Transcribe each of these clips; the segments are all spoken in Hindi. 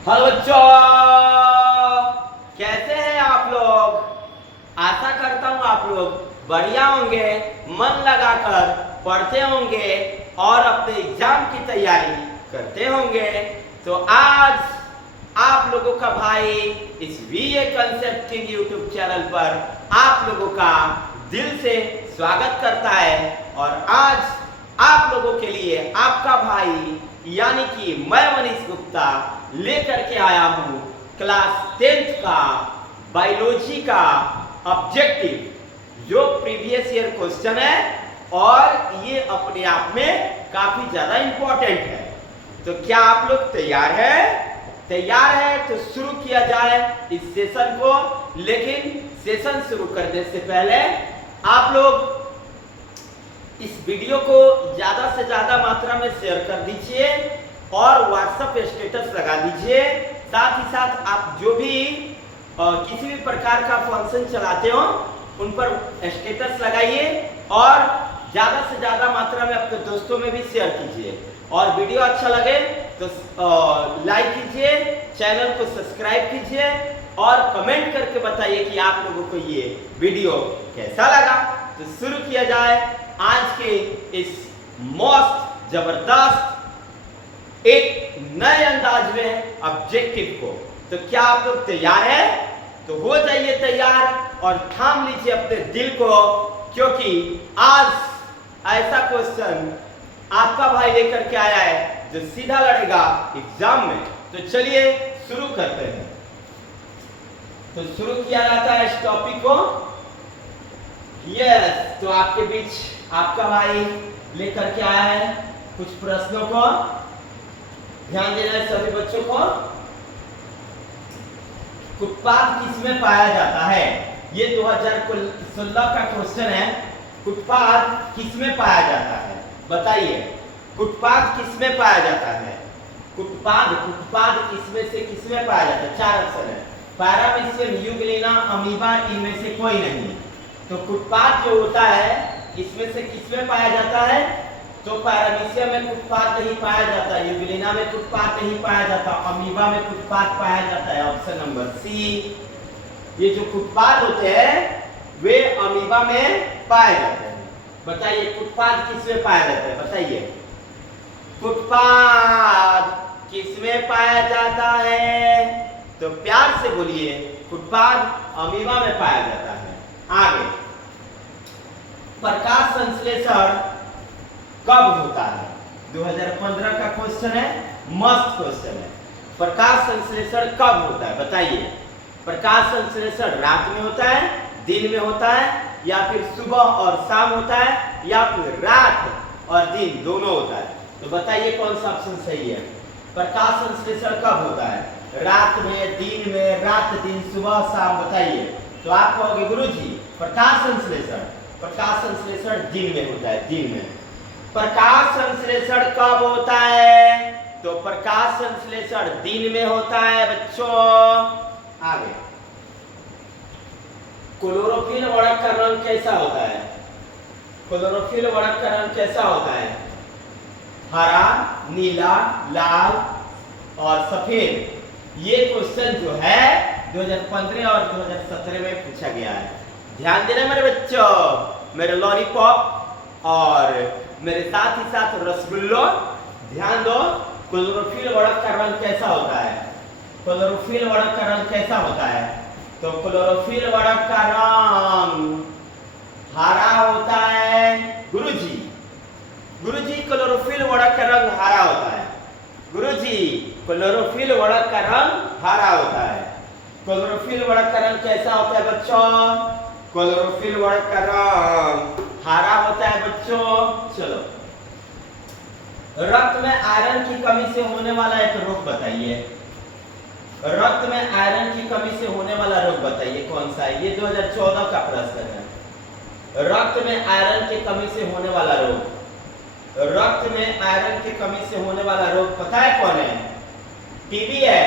हेलो बच्चों, कैसे हैं आप लोग। आशा करता हूँ आप लोग बढ़िया होंगे, मन लगाकर पढ़ते होंगे और अपने एग्जाम की तैयारी करते होंगे। तो आज आप लोगों का भाई इस वीए कंसेप्टिंग यूट्यूब चैनल पर आप लोगों का दिल से स्वागत करता है। और आज आप लोगों के लिए आपका भाई यानी कि मैं मनीष गुप्ता लेकर के आया हूं क्लास 10th का बायोलॉजी का ऑब्जेक्टिव, जो प्रीवियस ईयर क्वेश्चन है और ये अपने आप में काफी ज्यादा इंपॉर्टेंट है। तो क्या आप लोग तैयार हैं? तैयार है तो शुरू किया जाए इस सेशन को। लेकिन सेशन शुरू करने से पहले आप लोग इस वीडियो को ज्यादा से ज्यादा मात्रा में शेयर कर दीजिए और व्हाट्सएप स्टेटस लगा दीजिए। साथ ही साथ आप जो भी किसी भी प्रकार का फंक्शन चलाते हो उन पर स्टेटस लगाइए और ज्यादा से ज्यादा मात्रा में अपने दोस्तों में भी शेयर कीजिए। और वीडियो अच्छा लगे तो लाइक कीजिए, चैनल को सब्सक्राइब कीजिए और कमेंट करके बताइए कि आप लोगों को ये वीडियो कैसा लगा। तो शुरू किया जाए आज के इस मोस्ट जबरदस्त एक नए अंदाज में ऑब्जेक्टिव को। तो क्या आप लोग तैयार हैं? तो हो जाइए तैयार और थाम लीजिए अपने दिल को, क्योंकि आज ऐसा क्वेश्चन आपका भाई लेकर के आया है जो सीधा लड़ेगा एग्जाम में। तो चलिए शुरू करते हैं। तो शुरू किया जाता है इस टॉपिक को। यस, तो आपके बीच आपका भाई लेकर के आया है कुछ प्रश्नों को। ध्यान देना है सभी बच्चों को। कुटपाद किसमें पाया जाता है? ये 2016 का क्वेश्चन है। कुटपाद किसमें पाया जाता है बताइए। कुटपाद किसमें पाया जाता है? कुटपाद किसमें से किसमें पाया जाता है? चार ऑप्शन है। पैरामीशियम, यूग्लिना, अमीबा, इनमें से कोई नहीं। तो कुटपाद जो होता है इसमें से किसमें पाया जाता है? तो पैरामीशियम में कुटपाद नहीं पाया जाता, यूग्लिना में कुटपाद नहीं पाया जाता, अमीबा में कुटपाद पाया जाता है। Option number C. ये जो कुटपाद होते हैं वे अमीबा में पाए जाते हैं। बताइए कुटपाद किसमें पाया जाता है? बताइए कुटपाद किसमें पाया जाता है? तो प्यार से बोलिए कुटपाद अमीबा में पाया जाता है। आगे, प्रकाश संश्लेषण कब होता है? 2015 का क्वेश्चन है, मस्त क्वेश्चन है। प्रकाश संश्लेषण कब होता है बताइए। प्रकाश संश्लेषण रात में होता है, दिन में होता है, या फिर सुबह और शाम होता है, या फिर रात और दिन दोनों होता है। तो बताइए कौन सा ऑप्शन सही है। प्रकाश संश्लेषण कब होता है? रात में, दिन में, रात दिन, सुबह शाम। बताइए। तो आप कहोगे गुरुजी प्रकाश संश्लेषण दिन में होता है, दिन में। प्रकाश संश्लेषण कब होता है? तो प्रकाश संश्लेषण दिन में होता है बच्चों। आगे, क्लोरोफिल वर्णक का रंग कैसा होता है? क्लोरोफिल वर्णक का रंग कैसा होता है? हरा, नीला, लाल और सफेद। ये क्वेश्चन जो है 2015 और 2017 में पूछा गया है। ध्यान देना मेरे बच्चों, मेरे लॉलीपॉप और मेरे साथ ही साथ रसगुल्लो, ध्यान दो। क्लोरोफिल वर्णक का रंग कैसा होता है? क्लोरोफिल वर्णक का रंग कैसा होता है? तो क्लोरोफिल वर्णक का रंग हरा होता है गुरुजी। क्लोरोफिल वर्णक का रंग हरा होता है गुरुजी। क्लोरोफिल वर्णक का रंग हरा होता है। क्लोरोफिल वर्णक का रंग कैसा होता है बच्चों? क्लोरोफिल वर्णक का रंग हरा होता है बच्चों। चलो, रक्त में आयरन की कमी से होने वाला एक रोग बताइए। रक्त में आयरन की कमी से होने वाला रोग बताइए कौन सा है? ये 2014 का प्रश्न है। रक्त में आयरन की कमी से होने वाला रोग, रक्त में आयरन की कमी से होने वाला रोग पता है कौन है? टीबी है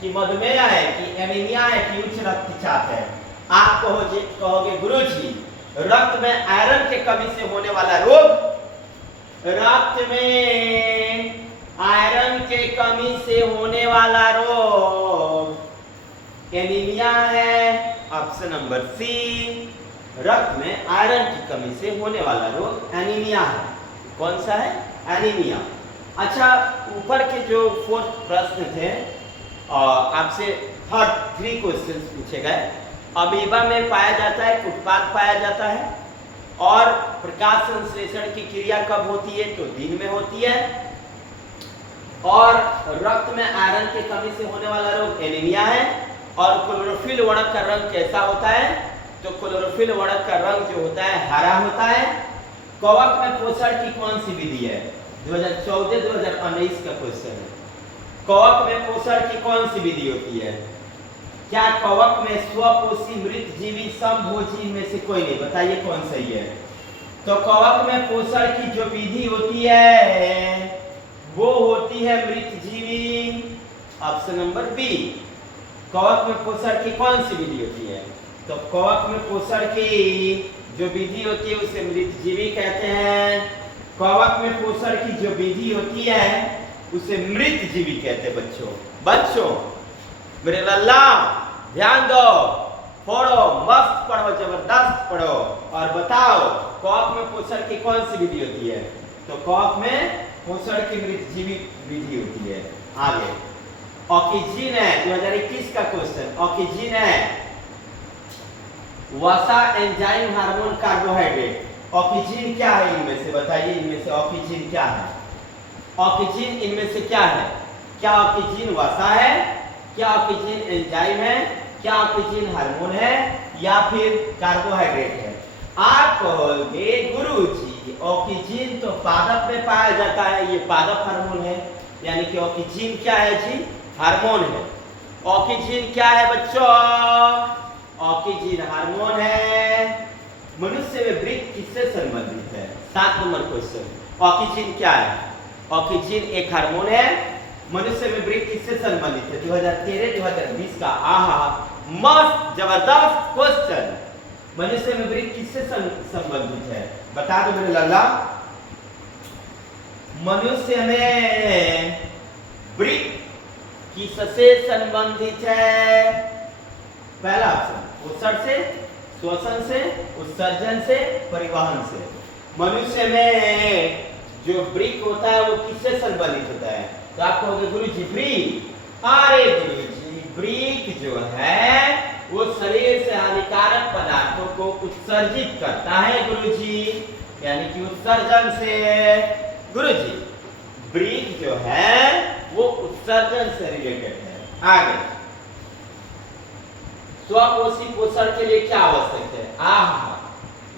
कि मधुमेह है कि एनीमिया है कि उच्च रक्तचाप है? आप कहोगे गुरुजी रक्त में आयरन की कमी से होने वाला रोग, रक्त में आयरन के कमी से होने वाला रोग एनीमिया है। ऑप्शन नंबर सी, रक्त में आयरन की कमी से होने वाला रोग एनीमिया है। कौन सा है? एनीमिया। अच्छा, ऊपर के जो 4th प्रश्न थे आपसे 3 क्वेश्चन पूछे गए। अमीबा में पाया जाता है, उत्पाद पाया जाता है, और प्रकाश संश्लेषण की क्रिया कब होती है? तो दिन में होती है। और रक्त में आयरन की कमी से होने वाला रोग एनीमिया है। और क्लोरोफिल वर्णक का रंग कैसा होता है? तो क्लोरोफिल वर्णक का रंग जो होता है हरा होता है। कवक में पोषण की कौन सी विधि है? 2014-2019 का क्वेश्चन है। कवक में पोषण की कौन सी विधि होती है? क्या कवक में स्वपोषी मृत जीवी समभोजी में से कोई नहीं? बताइए कौन सही है? तो कवक में पोषण की जो विधि होती है वो होती है मृत जीवी। ऑप्शन नंबर बी, कवक में पोषण की कौन सी विधि होती है? तो कवक में पोषण की जो विधि होती है उसे मृत जीवी कहते हैं। कवक में पोषण की जो विधि होती है उसे मृत जीवी कहते हैं। बच्चों मेरे लल्ला ध्यान दो, पढ़ो, मस्त पढ़ो, जबरदस्त पढ़ो और बताओ कवक में पोषण की कौन सी विधि होती है? तो कवक में पोषण की मृत जीवी विधि होती है। आगे ऑक्सीजन है, 2021 का क्वेश्चन। ऑक्सीजन है वसा, एंजाइम, हार्मोन, कार्बोहाइड्रेट। ऑक्सीजन क्या है इनमें से? बताइए इनमें से ऑक्सीजन क्या है? ऑक्सीजन इनमें से क्या है? क्या ऑक्सीजन वसा है? क्या ऑक्सीजन एंजाइम है? क्या ऑक्सीजन हार्मोन है या फिर कार्बोहाइड्रेट है? आप कहोगे गुरुजी ऑक्सीजन तो पादप में पाया जाता है, ये पादप हार्मोन है, यानी कि ऑक्सीजन क्या है जी? हार्मोन है। ऑक्सीजन क्या है बच्चों? ऑक्सीजन हार्मोन है। मनुष्य में वृक्क किससे संबंधित है? 7 नंबर क्वेश्चन। ऑक्सीजन क्या है? ऑक्सीजन एक हार्मोन है। मनुष्य में वृक्क किससे संबंधित है? 2013-2020 का आहा मस्त जबरदस्त क्वेश्चन। मनुष्य में वृक्क किससे संबंधित है? बता दो मेरे लल्ला। मनुष्य में वृक्क किससे संबंधित है? पहला ऑप्शन पोषण से, श्वसन से, उत्सर्जन से, परिवहन से। मनुष्य में जो वृक्क होता है वो किससे संबंधित होता है? तो आप कहोगे गुरुजी वृक्क। अरे गुरुजी वृक्क जो है वो शरीर से हानिकारक पदार्थों को उत्सर्जित करता है गुरुजी, यानी कि उत्सर्जन से। गुरुजी वृक्क जो है वो उत्सर्जन से रिलेटेड है। आगे स्वपोषी पोषण के लिए क्या आवश्यक है? आहा,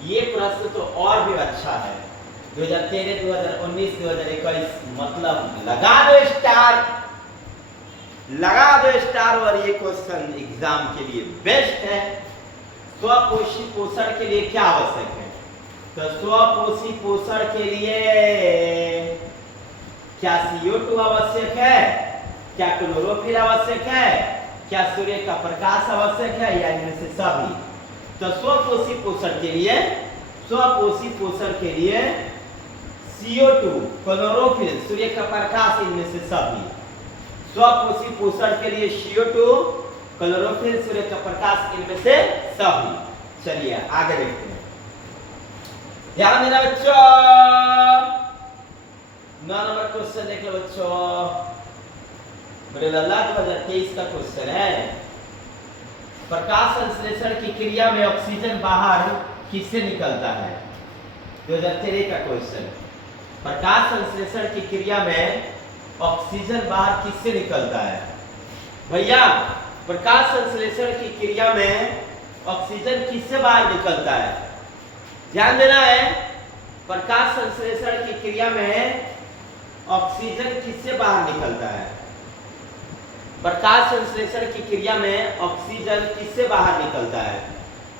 ये प्रश्न तो और भी अच्छा है। 2013, 2019, 2021 मतलब लगा दो स्टार, लगा दो स्टार। और ये क्वेश्चन एग्जाम के लिए बेस्ट है। स्वपोषी पोषण के लिए क्या आवश्यक है? तो स्वपोषी पोषण के लिए क्या CO2 आवश्यक है? क्या क्लोरोफिल आवश्यक है? क्या सूर्य का प्रकाश आवश्यक है या इनमें से सभी? तो स्वपोषी पोषण के लिए, स्वपोषी पोषण के लिए CO2, क्लोरोफिल, सूर्य का प्रकाश, इनमें से सभी। स्वपोषी पोषण के लिए CO2, क्लोरोफिल, सूर्य का प्रकाश, इनमें से सभी। चलिए आगे देखते हैं। ध्यान देना बच्चों। 9 नंबर क्वेश्चन देख लो बच्चों। मेरे लल्ला 2023 का क्वेश्चन है। प्रकाश संश्लेषण की क्रिया में ऑक्सीजन बाहर किससे निकलता है? 2013 का क्वेश्चन। प्रकाश संश्लेषण की क्रिया में ऑक्सीजन बाहर किससे निकलता है? भैया प्रकाश संश्लेषण की क्रिया में ऑक्सीजन किससे बाहर निकलता है? ध्यान देना है। प्रकाश संश्लेषण की क्रिया में ऑक्सीजन किससे बाहर निकलता है? प्रकाश संश्लेषण की क्रिया में ऑक्सीजन किससे बाहर निकलता है?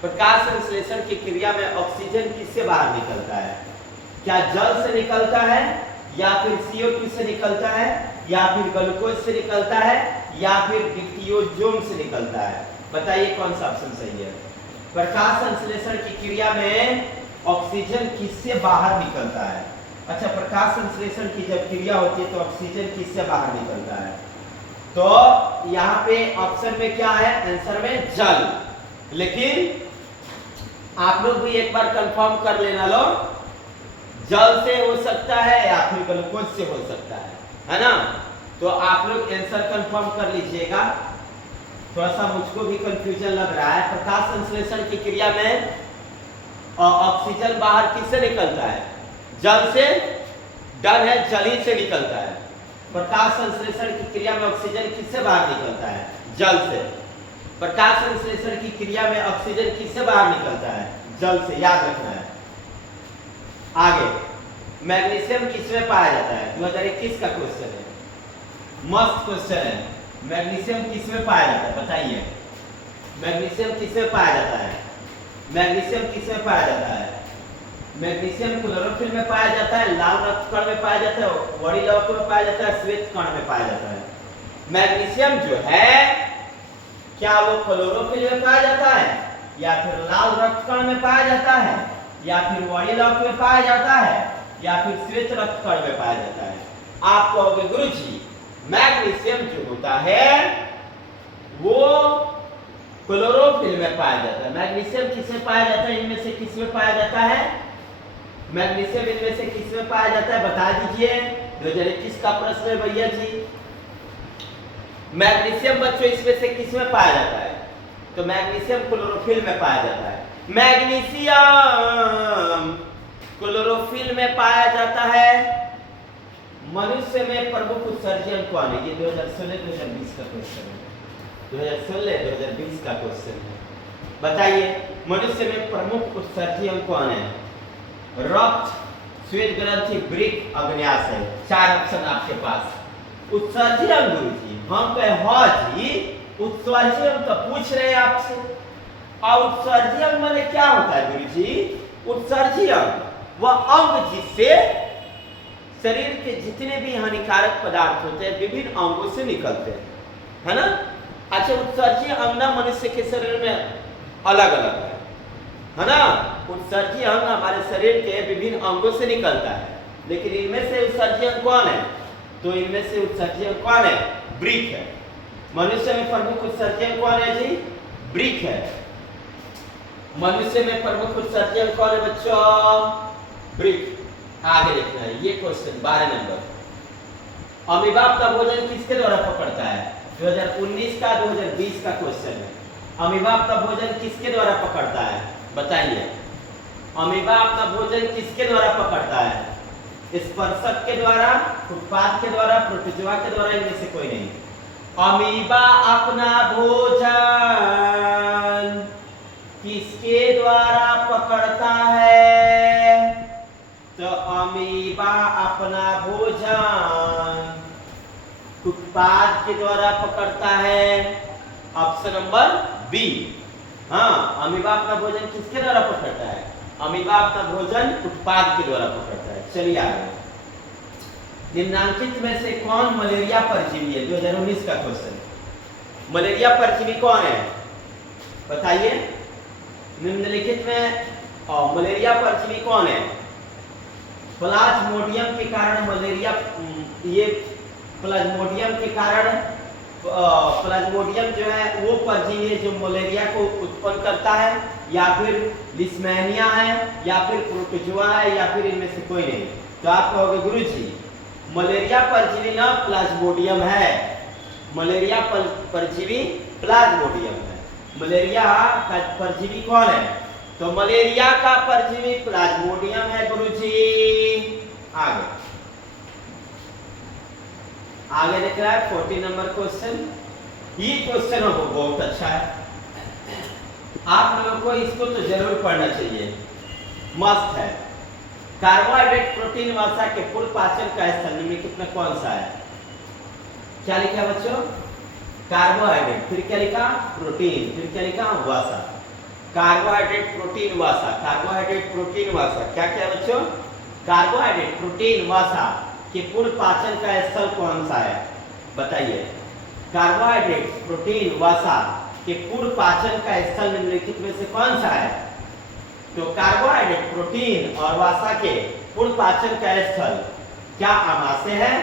प्रकाश संश्लेषण की क्रिया में ऑक्सीजन किससे बाहर निकलता है? क्या जल से निकलता है या फिर CO2 से निकलता है या फिर ग्लूकोज से निकलता है या फिर डिक्टियोजोम से निकलता है? बताइए कौन सा ऑप्शन सही है? प्रकाश संश्लेषण की क्रिया में ऑक्सीजन किससे बाहर निकलता है? अच्छा, प्रकाश संश्लेषण की जब क्रिया होती है तो ऑक्सीजन किससे बाहर निकलता है? तो यहाँ पे ऑप्शन में क्या है, आंसर में जल। लेकिन आप लोग भी एक बार कंफर्म कर लेना लो, जल से हो सकता है या फिर ग्लूकोज से हो सकता है ना। तो आप लोग आंसर कंफर्म कर लीजिएगा। थोड़ा सा मुझको भी कंफ्यूजन लग रहा है। प्रकाश संश्लेषण की क्रिया में ऑक्सीजन बाहर किससे निकलता है, जल से। डन है, जल ही से निकलता है। प्रकाश संश्लेषण की क्रिया में ऑक्सीजन किससे बाहर निकलता है, जल से। प्रकाश संश्लेषण की क्रिया में ऑक्सीजन किससे बाहर निकलता है, जल से, याद रखना है। आगे, मैग्नीशियम किसमें पाया जाता है, 2021 का क्वेश्चन है, मस्त क्वेश्चन है। मैग्नीशियम किसमें पाया जाता है, बताइए। मैग्नीशियम किसमें पाया जाता है, मैग्नीशियम किसमें पाया जाता है। मैग्नीशियम क्लोरोफिल में पाया जाता है, लाल रक्त कण में पाया जाता है, बड़ी लवक में पाया जाता है, श्वेत कण में पाया जाता है। मैग्नीशियम जो है, क्या वो क्लोरोफिल में पाया जाता है, या फिर लाल रक्त कण में पाया जाता है, या फिर बड़ी लवक में पाया जाता है, या फिर श्वेत रक्त कण में पाया जाता है। आप कहोगे गुरुजी मैग्नीशियम जो होता है वो क्लोरोफिल में पाया जाता है। मैग्नीशियम किसमें पाया जाता है, इनमें से किसमें पाया जाता है, मैग्नीशियम इनमें से किसमें पाया जाता है, बता दीजिए। 2021 का प्रश्न है भैया जी। मैग्नीशियम बच्चों इसमें से किसमें पाया जाता है, तो मैग्नीशियम क्लोरोफिल में पाया जाता है। मैग्नीशियम क्लोरोफिल में पाया जाता है। मनुष्य में प्रमुख उत्सर्जन कौन है, ये 2016-2020 का क्वेश्चन है, 2016-2020 का क्वेश्चन है। बताइए, मनुष्य में प्रमुख उत्सर्जन कौन है, रक्त, श्वेत ग्रंथि, वृक्क, अग्न्याशय है। 4 ऑप्शन आपके पास। उत्सर्जन गुरुजी, हम कहे हाँ जी, उत्सर्जन तो पूछ रहे हैं आपसे। और उत्सर्जन माने क्या होता है गुरुजी, उत्सर्जन वह अंग जिससे शरीर के जितने भी हानिकारक पदार्थ होते हैं विभिन्न अंगों से निकलते हैं, है ना। अच्छा, उत्सर्जीय अंग ना मनुष्य के शरीर में अलग अलग है ना। उत्सर्जीय अंग हमारे शरीर के विभिन्न अंगों से निकलता है, लेकिन इनमें से उत्सर्जीय अंग कौन है, तो इनमें से उत्सर्जीय अंग कौन है, वृक्क है। मनुष्य में प्रमुख उत्सर्जीय अंग कौन है जी, वृक्क है। मनुष्य में प्रमुख उत्सर्जीय अंग कौन है बच्चों, वृक्क। आगे देखना है ये क्वेश्चन 12 नंबर। अमीबा अपना भोजन किसके द्वारा पकड़ता है, 2019 का 2020 का क्वेश्चन है। अमीबा अपना भोजन किसके द्वारा पकड़ता है, बताइए। अमीबा अपना भोजन किसके द्वारा पकड़ता है, स्पर्शक के द्वारा, उत्पाद के द्वारा, प्रोटोजोआ के द्वारा, इनमें से कोई नहीं। अमीबा अपना भोजन किसके द्वारा पकड़ता है, तो अमीबा अपना भोजन उत्पाद के द्वारा पकड़ता है। Option number B. हाँ, अमीबा अपना भोजन किसके द्वारा पकड़ता है, अमीबा अपना भोजन उत्पाद के द्वारा पकड़ता है। चलिए आगे। निम्नांकित में से कौन मलेरिया परजीवी है, 2019 का क्वेश्चन। मलेरिया परजीवी कौन है, बताइए। निम्नलिखित में मलेरिया परजीवी कौन है, प्लाज्मोडियम के कारण मलेरिया, ये प्लाज्मोडियम के कारण, प्लाज्मोडियम जो है वो परजीवी है जो मलेरिया को उत्पन्न करता है, या फिर लिस्मेनिया है, या फिर प्रोटोजोआ है, या फिर इनमें से कोई नहीं। तो आप कहोगे गुरुजी मलेरिया परजीवी ना प्लाज्मोडियम है, मलेरिया परजीवी प्लाज्मोडियम है। मलेरिया का परजीवी कौन है, तो मलेरिया का परजीवी प्लाज्मोडियम है गुरुजी। आगे देख रहा है 14 नंबर क्वेश्चन। ये क्वेश्चन हो बहुत अच्छा है, आप लोगों को इसको तो जरूर पढ़ना चाहिए, मस्त है। कार्बोहाइड्रेट, प्रोटीन, वसा के पूर्ण पाचन का स्थल निम्नलिखित में कौन सा है, क्या लिखा है बच्चों, कार्बोहाइड्रेट, फिर क्या लिखा, प्रोटीन, फिर क्या लिखा, वसा। कार्बोहाइड्रेट, प्रोटीन, वसा, कार्बोहाइड्रेट, प्रोटीन, वसा, क्या क्या बच्चों, कार्बोहाइड्रेट, प्रोटीन, वसा के पूर्ण पाचन का स्थल कौन सा है, बताइए। कार्बोहाइड्रेट, प्रोटीन, वसा के पूर्ण पाचन का स्थल निम्नलिखित में से कौन सा है, तो कार्बोहाइड्रेट, प्रोटीन और वसा के पूर्ण पाचन का स्थल क्या आमाशय है,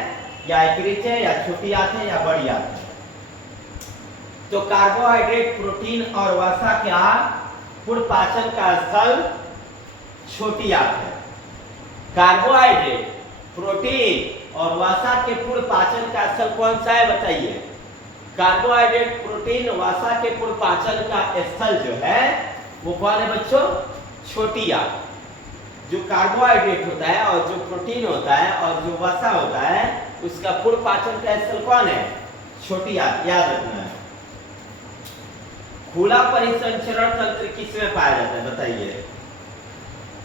या एकीकृत है, या छोटी आंत है, या बड़ी आंत है, तो कार्बोहाइड्रेट, प्रोटीन और वसा क्या पूर्ण पाचन का स्थल छोटी आंत है। कार्बोहाइड्रेट, प्रोटीन और वसा के पूर्ण पाचन का स्थल कौन सा है बताइए? कार्बोहाइड्रेट, प्रोटीन, वसा के पूर्ण पाचन का स्थल जो है वो कौन है बच्चों? छोटी आंत। जो कार्बोहाइड्रेट होता है और जो प्रोटीन होता है और जो वसा होता है उसका पूर्ण पाचन का स्थल कौन है? छोटी आंत, याद रखना है। खुला परिसंचरण तंत्र किसमें पाया जाता है बताइए?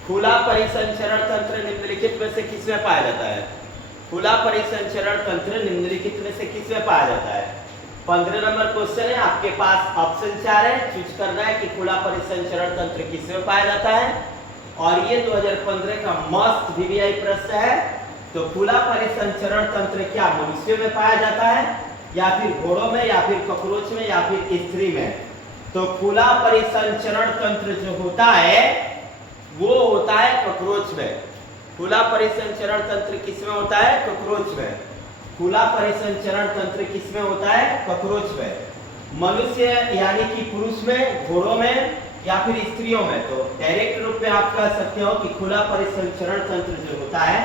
खुला परिसंचरण तंत्र निम्नलिखित में से किसमें पाया जाता है? खुला परिसंचरण तंत्र निम्नलिखित में से किसमें पाया जाता है? 15 नंबर क्वेश्चन है, आपके पास ऑप्शन 4 है, चूज करना है कि खुला परिसंचरण तंत्र किसमें पाया जाता है। और ये 2015 का मस्त वीवीआई प्रश्न है। तो खुला परिसंचरण तंत्र क्या मनुष्य में पाया जाता है या फिर घोड़ों में या फिर कॉकरोच में या फिर स्त्री में? तो खुला परिसंचरण तंत्र जो होता है वो होता है कॉकरोच में। खुला परिसंचरण तंत्र किसमें होता है? कॉकरोच में। खुला परिसंचरण तंत्र किसमें होता है? कॉकरोच में। मनुष्य यानी कि पुरुष में, घोड़ों में या फिर स्त्रियों में? तो डायरेक्ट रूप में आप कह सकते हो कि खुला परिसंचरण तंत्र जो होता है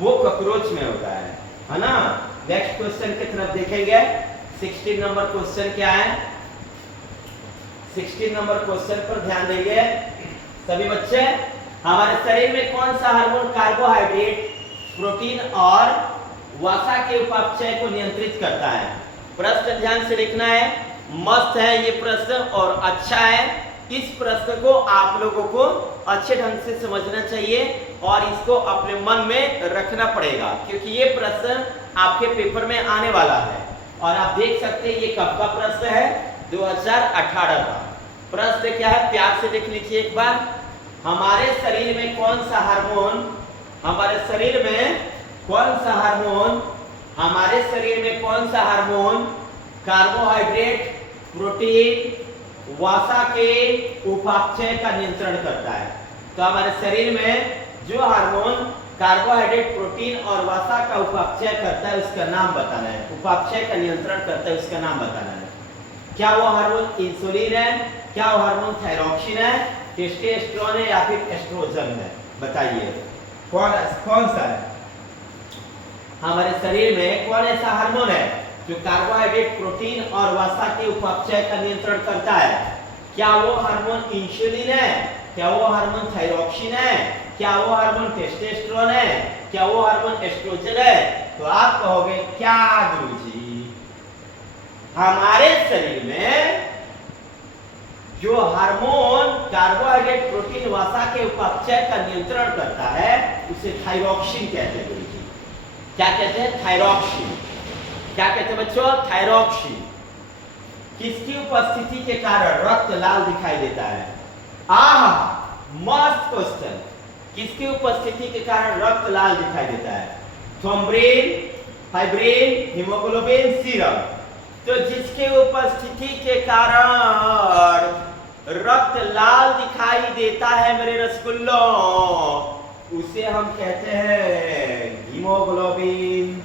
वो कॉकरोच में होता है ना। नेक्स्ट क्वेश्चन की तरफ देखेंगे। 16 नंबर क्वेश्चन क्या है? 16 नंबर क्वेश्चन पर ध्यान देंगे सभी बच्चे। हमारे शरीर में कौन सा हार्मोन कार्बोहाइड्रेट, प्रोटीन और वसा के उपापचय को नियंत्रित करता है? प्रश्न ध्यान से लिखना है, मस्त है ये प्रश्न और अच्छा है। इस प्रश्न को आप लोगों को अच्छे ढंग से समझना चाहिए और इसको अपने मन में रखना पड़ेगा क्योंकि ये प्रश्न आपके पेपर में आने वाला है। और आप देख सकते हैं ये कब का प्रश्न है? 2018 का। प्रश्न क्या है प्यार से देख लीजिए एक बार। हमारे शरीर में कौन सा हार्मोन, हमारे शरीर में कौन सा हार्मोन, हमारे शरीर में कौन सा हार्मोन कार्बोहाइड्रेट, प्रोटीन, वसा के उपापचय का नियंत्रण करता है? तो हमारे शरीर में जो हार्मोन कार्बोहाइड्रेट, प्रोटीन और वसा का उपापचय करता है उसका नाम बताना है। उपापचय का नियंत्रण करता है उसका नाम बताना है। क्या वो हार्मोन इंसुलिन है? क्या वो हार्मोन थायरॉक्सिन है, टेस्टोस्टेरोन है या फिर एस्ट्रोजन है? बताइए कौन सा है? हमारे शरीर में कौन ऐसा हार्मोन है जो कार्बोहाइड्रेट, प्रोटीन और वसा के उपापचय का नियंत्रण करता है? क्या वो हार्मोन इंसुलिन है? क्या वो हार्मोन थायरॉक्सिन है? क्या वो हार्मोन टेस्टोस्टेरोन है? क्या वो हार्मोन एस्ट्रोजन है? तो आप कहोगे क्या गुरुजी? हमारे शरीर में जो हार्मोन कार्बोहाइड्रेट, प्रोटीन, वसा के उपापचय का नियंत्रण करता है उसे थायरॉक्सिन कहते हैं गुरुजी। क्या कहते हैं? थायरॉक्सिन। क्या कहते हैं बच्चों? थायरॉक्सिन। किसकी उपस्थिति के कारण रक्त लाल दिखाई देता है? मस्त क्वेश्चन। किसकी उपस्थिति के कारण रक्त लाल दिखाई देता है? Thrombin, fibrin, haemoglobin, serum. तो जिसके उपस्थिति के कारण रक्त लाल दिखाई देता है मेरे रसगुल्लो, उसे हम कहते हैं हीमोग्लोबिन।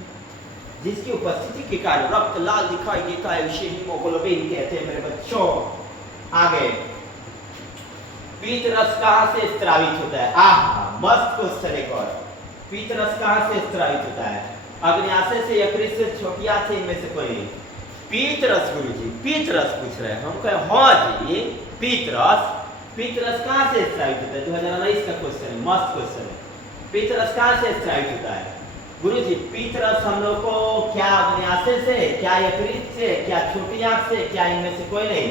जिसकी उपस्थिति के कारण रक्त लाल दिखाई देता है उसे हीमोग्लोबिन कहते हैं मेरे बच्चों। आगे, पीत रस कहां से स्त्रावित होता है? मस्त क्वेश्चन एक और। पीत रस कहां से स्त्रावित होता है? अग्न्याशय से, यकृत से, छोटी आंत से, इनमें से कोई नहीं। पीत रस गुरुजी, पीत रस पूछ रहे हैं हम। कहे हाँ जी, पीत रस कहां से स्त्रावित होता है? 2019 का क्वेश्चन है, मस्त क्वेश्चन है। पीत रस कहां से स्त्रावित होता है गुरुजी? पीत रस हम लोग को क्या अग्न्याशय से, क्या यकृत से, क्या छोटी आंत से, क्या इनमें से कोई नहीं?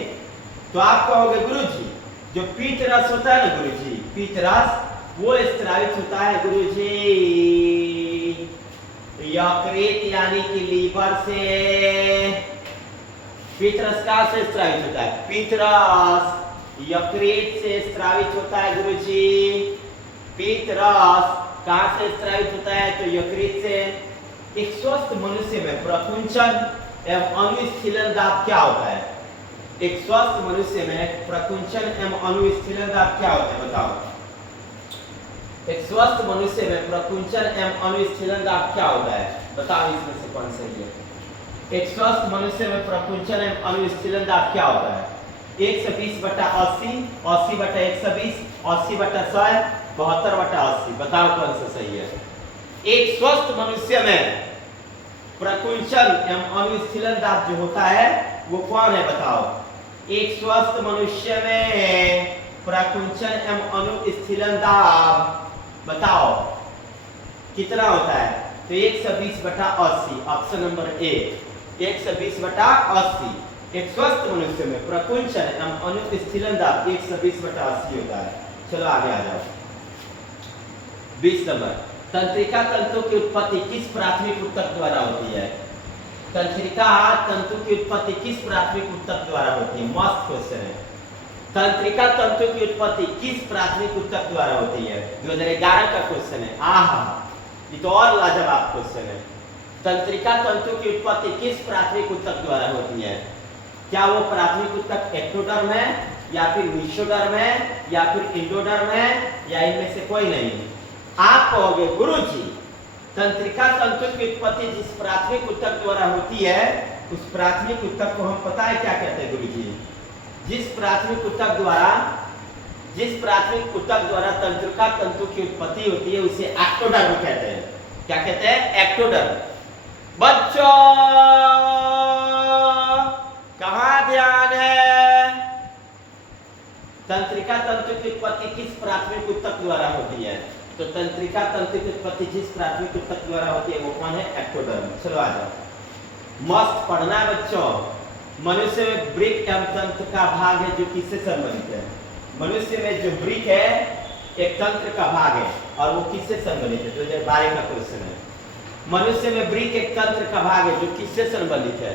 तो आप कहोगे गुरुजी जो पीत रस होता है ना गुरुजी, पीत रस वो स्त्रावित होता है गुरुजी यकृत यानी कि लीवर से। पीत रस कहां से स्त्रावित होता है? पीत रस यकृत से स्त्रावित होता है गुरुजी। पीत रस कहां से स्त्रावित होता है? तो यकृत से। एक स्वस्थ मनुष्य में प्रकुंचन एवं अनुस्थीलन दाब क्या होता है? एक स्वस्थ मनुष्य में प्रकुंचन एवं अनुस्थीलन दाब क्या होता है? बताओ। एक स्वस्थ मनुष्य में प्रकुंचन एवं अनुस्थीलन दाब क्या होता है? बताओ इसमें से कौन सही है? एक स्वस्थ मनुष्य में प्रकुंचन एवं अनुस्थीलन दाब क्या होता है? 120/80, 80/120, 80/100, 72/80। बताओ कौन सा सही है? एक स्वस्थ मनुष्य में प्रकुंचन एवं अनुस्थीलन दाब जो होता है वो कौन है बताओ? एक स्वस्थ मनुष्य में प्रकुंचन एवं अनुस्थीलन दाब बताओ कितना होता है? तो 120/80, ऑप्शन नंबर ए 120/80। एक स्वस्थ मनुष्य में प्रकुंचन एवं अनुस्थीलन दाब 120/80 होता है। चलो आगे आ जाओ। 20 नंबर, तंत्रिका तंतु की उत्पत्ति किस प्राथमिक ऊतक द्वारा होती है? तंत्रिका तंतु की उत्पत्ति किस प्राथमिक ऊतक द्वारा होती है? मस्त क्वेश्चन है। तंत्रिका तंतु की उत्पत्ति किस प्राथमिक ऊतक द्वारा होती है? 2011 का क्वेश्चन है। आहा, ये तो और लाजवाब क्वेश्चन है। तंत्रिका तंतु की उत्पत्ति किस प्राथमिक ऊतक द्वारा होती है? क्या वो प्राथमिक ऊतक एक्टोडर्म है, या फिर मेसोडर्म है, या फिर एंडोडर्म है, या इनमें से कोई नहीं? आप कहोगे गुरुजी तंत्रिका तंतु की उत्पत्ति जिस प्राथमिक ऊतक द्वारा होती है उस प्राथमिक ऊतक को हम पता है क्या कहते हैं गुरुजी? जिस प्राथमिक ऊतक द्वारा तंत्रिका तंतु की उत्पत्ति होती है उसे एक्टोडर्म कहते हैं। क्या कहते हैं? एक्टोडर्म। बच्चों कहां ध्यान है? तंत्रिका तंतु की उत्पत्ति किस प्राथमिक ऊतक द्वारा होती है? तो तंत्रिका तंतु की उत्पत्ति जिस प्राथमिक ऊतक द्वारा होती है वो कौन है? एक्टोडर्म। चलो आ जाओ, मस्त पढ़ना है बच्चों। मनुष्य में वृक्क एवं तंत्र का भाग है जो किससे संबंधित है? मनुष्य में जो वृक्क है एक तंत्र का भाग है और वो किससे संबंधित है? 2012 का क्वेश्चन है। मनुष्य में वृक्क एक तंत्र का भाग है जो किससे संबंधित है?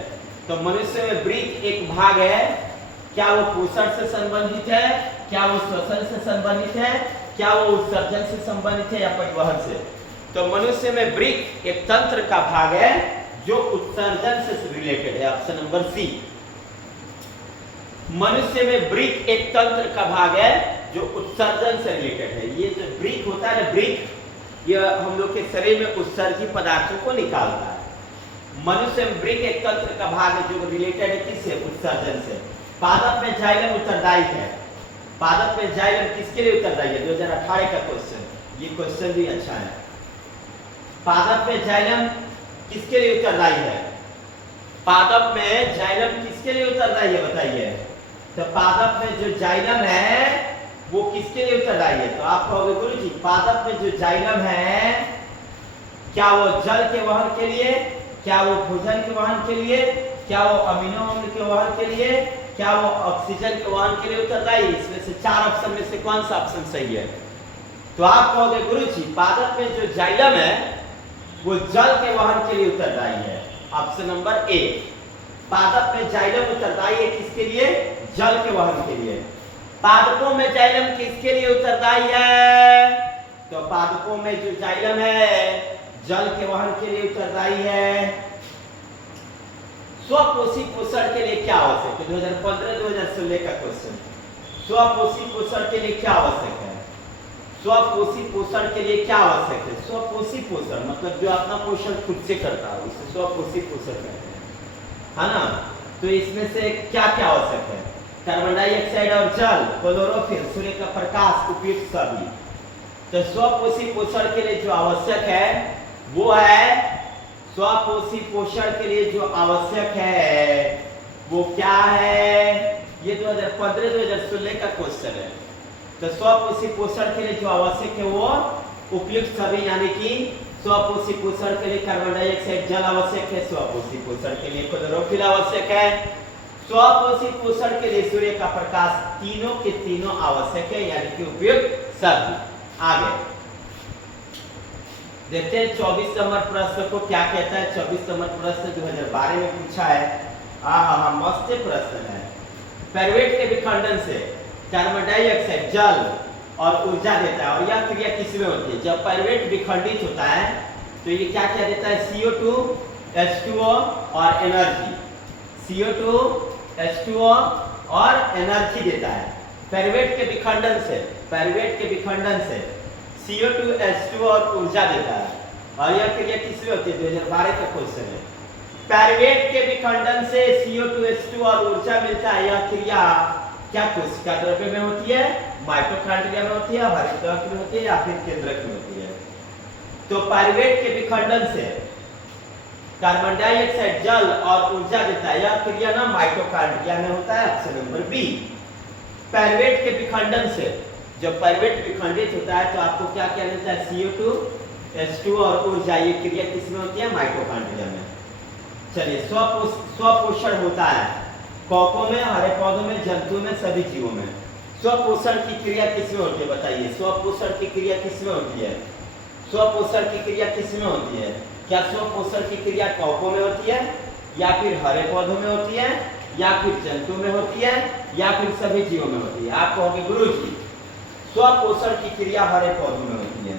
तो मनुष्य में वृक्क एक भाग है, क्या वो पोषण से संबंधित है, क्या वो श्वसन से संबंधित है, क्या वो उत्सर्जन से संबंधित है या परिवहन से? तो मनुष्य में वृक्क एक तंत्र का भाग है जो उत्सर्जन से रिलेटेड है, ऑप्शन नंबर सी। मनुष्य में वृक्क एक तंत्र का भाग है जो उत्सर्जन से रिलेटेड है। ये जो वृक्क होता है ना, वृक्क ये हम लोग के शरीर में उत्सर्जित पदार्थों को निकालता है। मनुष्य में वृक्क एक तंत्र का भाग है जो रिलेटेड है किससे? उत्सर्जन से। पादप में जाइलम उत्तरदायी है। पादप में जाइलम किसके लिए उत्तरदायी है? 2018 का क्वेश्चन, ये क्वेश्चन भी अच्छा है। पादप में जाइलम किसके लिए उत्तरदायी है? पादप में जाइलम किसके लिए उत्तरदायी है बताइए? तो पादप में जो जाइलम है वो किसके लिए उत्तरदायी है? तो आप कहोगे गुरुजी पादप में जो जाइलम है क्या वो जल के वहन के लिए, क्या वो भोजन के वहन के लिए, क्या वो अमीनो अम्ल के वहन के लिए, क्या वो ऑक्सीजन के वहन के लिए उत्तरदायी? इसमें से 4 ऑप्शन में से कौन सा ऑप्शन सही है? तो आप कहोगे गुरुजी पादप में जो जाइलम है वो जल के वहन के लिए उत्तरदायी है, ऑप्शन नंबर ए। पादप में जाइलम उत्तरदायी है किसके लिए? जल के वहन के लिए। पादपों में जाइलम किसके लिए उत्तरदायी है? तो पादपों में जो जाइलम है जल के वहन के लिए उत्तरदायी है। स्वपोषी पोषण के लिए क्या आवश्यक है? 2015-2016 का क्वेश्चन। स्वपोषी पोषण के लिए क्या आवश्यक है? स्वपोषी पोषण के लिए क्या आवश्यक है? स्वपोषी पोषण मतलब जो अपना पोषण खुद से करता है उसे स्वपोषी पोषण कहते हैं, है ना? तो इसमें से क्या क्या आवश्यक है? कार्बन डाइऑक्साइड और जल, क्लोरोफिल, सूर्य का प्रकाश, उपयुक्त सभी। तो स्वपोषी पोषण के लिए जो आवश्यक है वो है, स्वपोषी पोषण के लिए जो आवश्यक है वो क्या है? ये 2015-2016 का क्वेश्चन है। तो स्वपोषी पोषण के लिए जो आवश्यक है वो उपयुक्त सभी, यानी कि स्वपोषी पोषण के लिए कार्बन डाइऑक्साइड, जल आवश्यक है। स्वपोषी पोषण के लिए क्लोरोफिल आवश्यक है। स्वपोषी पोषण के लिए सूर्य का प्रकाश, तीनों के तीनों आवश्यक है, यानी कि उपयुक्त सभी। आगे देखते हैं 24 नंबर प्रश्न को क्या कहता है। 24 नंबर प्रश्न 2012 में पूछा है। हाँ, मस्त प्रश्न है। पाइरुवेट के विखंडन से कार्बन डाइऑक्साइड, जल और ऊर्जा देता है, और यह क्रिया किसमें होती है? जब पाइरुवेट विखंडित होता है तो ये क्या क्या देता है? CO2, H2O और एनर्जी। CO2, H2O और एनर्जी देता है पाइरुवेट के विखंडन से। पाइरुवेट के विखंडन से CO2, H2O और ऊर्जा देता है, और यह क्रिया किसमें होती है? 2012 का क्वेश्चन है। पायरुवेट के विखंडन से CO2H2 और ऊर्जा मिलता है। यह क्रिया क्या कोशिका द्रव्य में होती है, माइटोकॉन्ड्रिया में होती है, हरितक में होती है या फिर केंद्रक में होती है। तो पायरुवेट के विखंडन से कार्बन डाइऑक्साइड जल और ऊर्जा देता है। यह क्रिया ना माइटोकॉन्ड्रिया में होता है, ऑप्शन नंबर बी। पायरुवेट के विखंडन से जब पायरुवेट विखंडित होता है तो आपको क्या क्या मिलता है, CO2H2 और ऊर्जा। ये क्रिया किसमें होती है, माइटोकॉन्ड्रिया में। चलिए, स्वपोषण होता है कौकों में, हरे पौधों में, जंतुओं में, सभी जीवों में। स्वपोषण की क्रिया किसमें होती है, बताइए। स्वपोषण की क्रिया किसमें होती है, स्वपोषण की क्रिया किसमें होती है? क्या स्वपोषण की क्रिया कौकों में होती है, या फिर हरे पौधों में होती है, या फिर जंतुओं में होती है, या फिर सभी जीवों में होती है? आप कहोगे गुरुजी स्वपोषण की क्रिया हरे पौधों में होती है।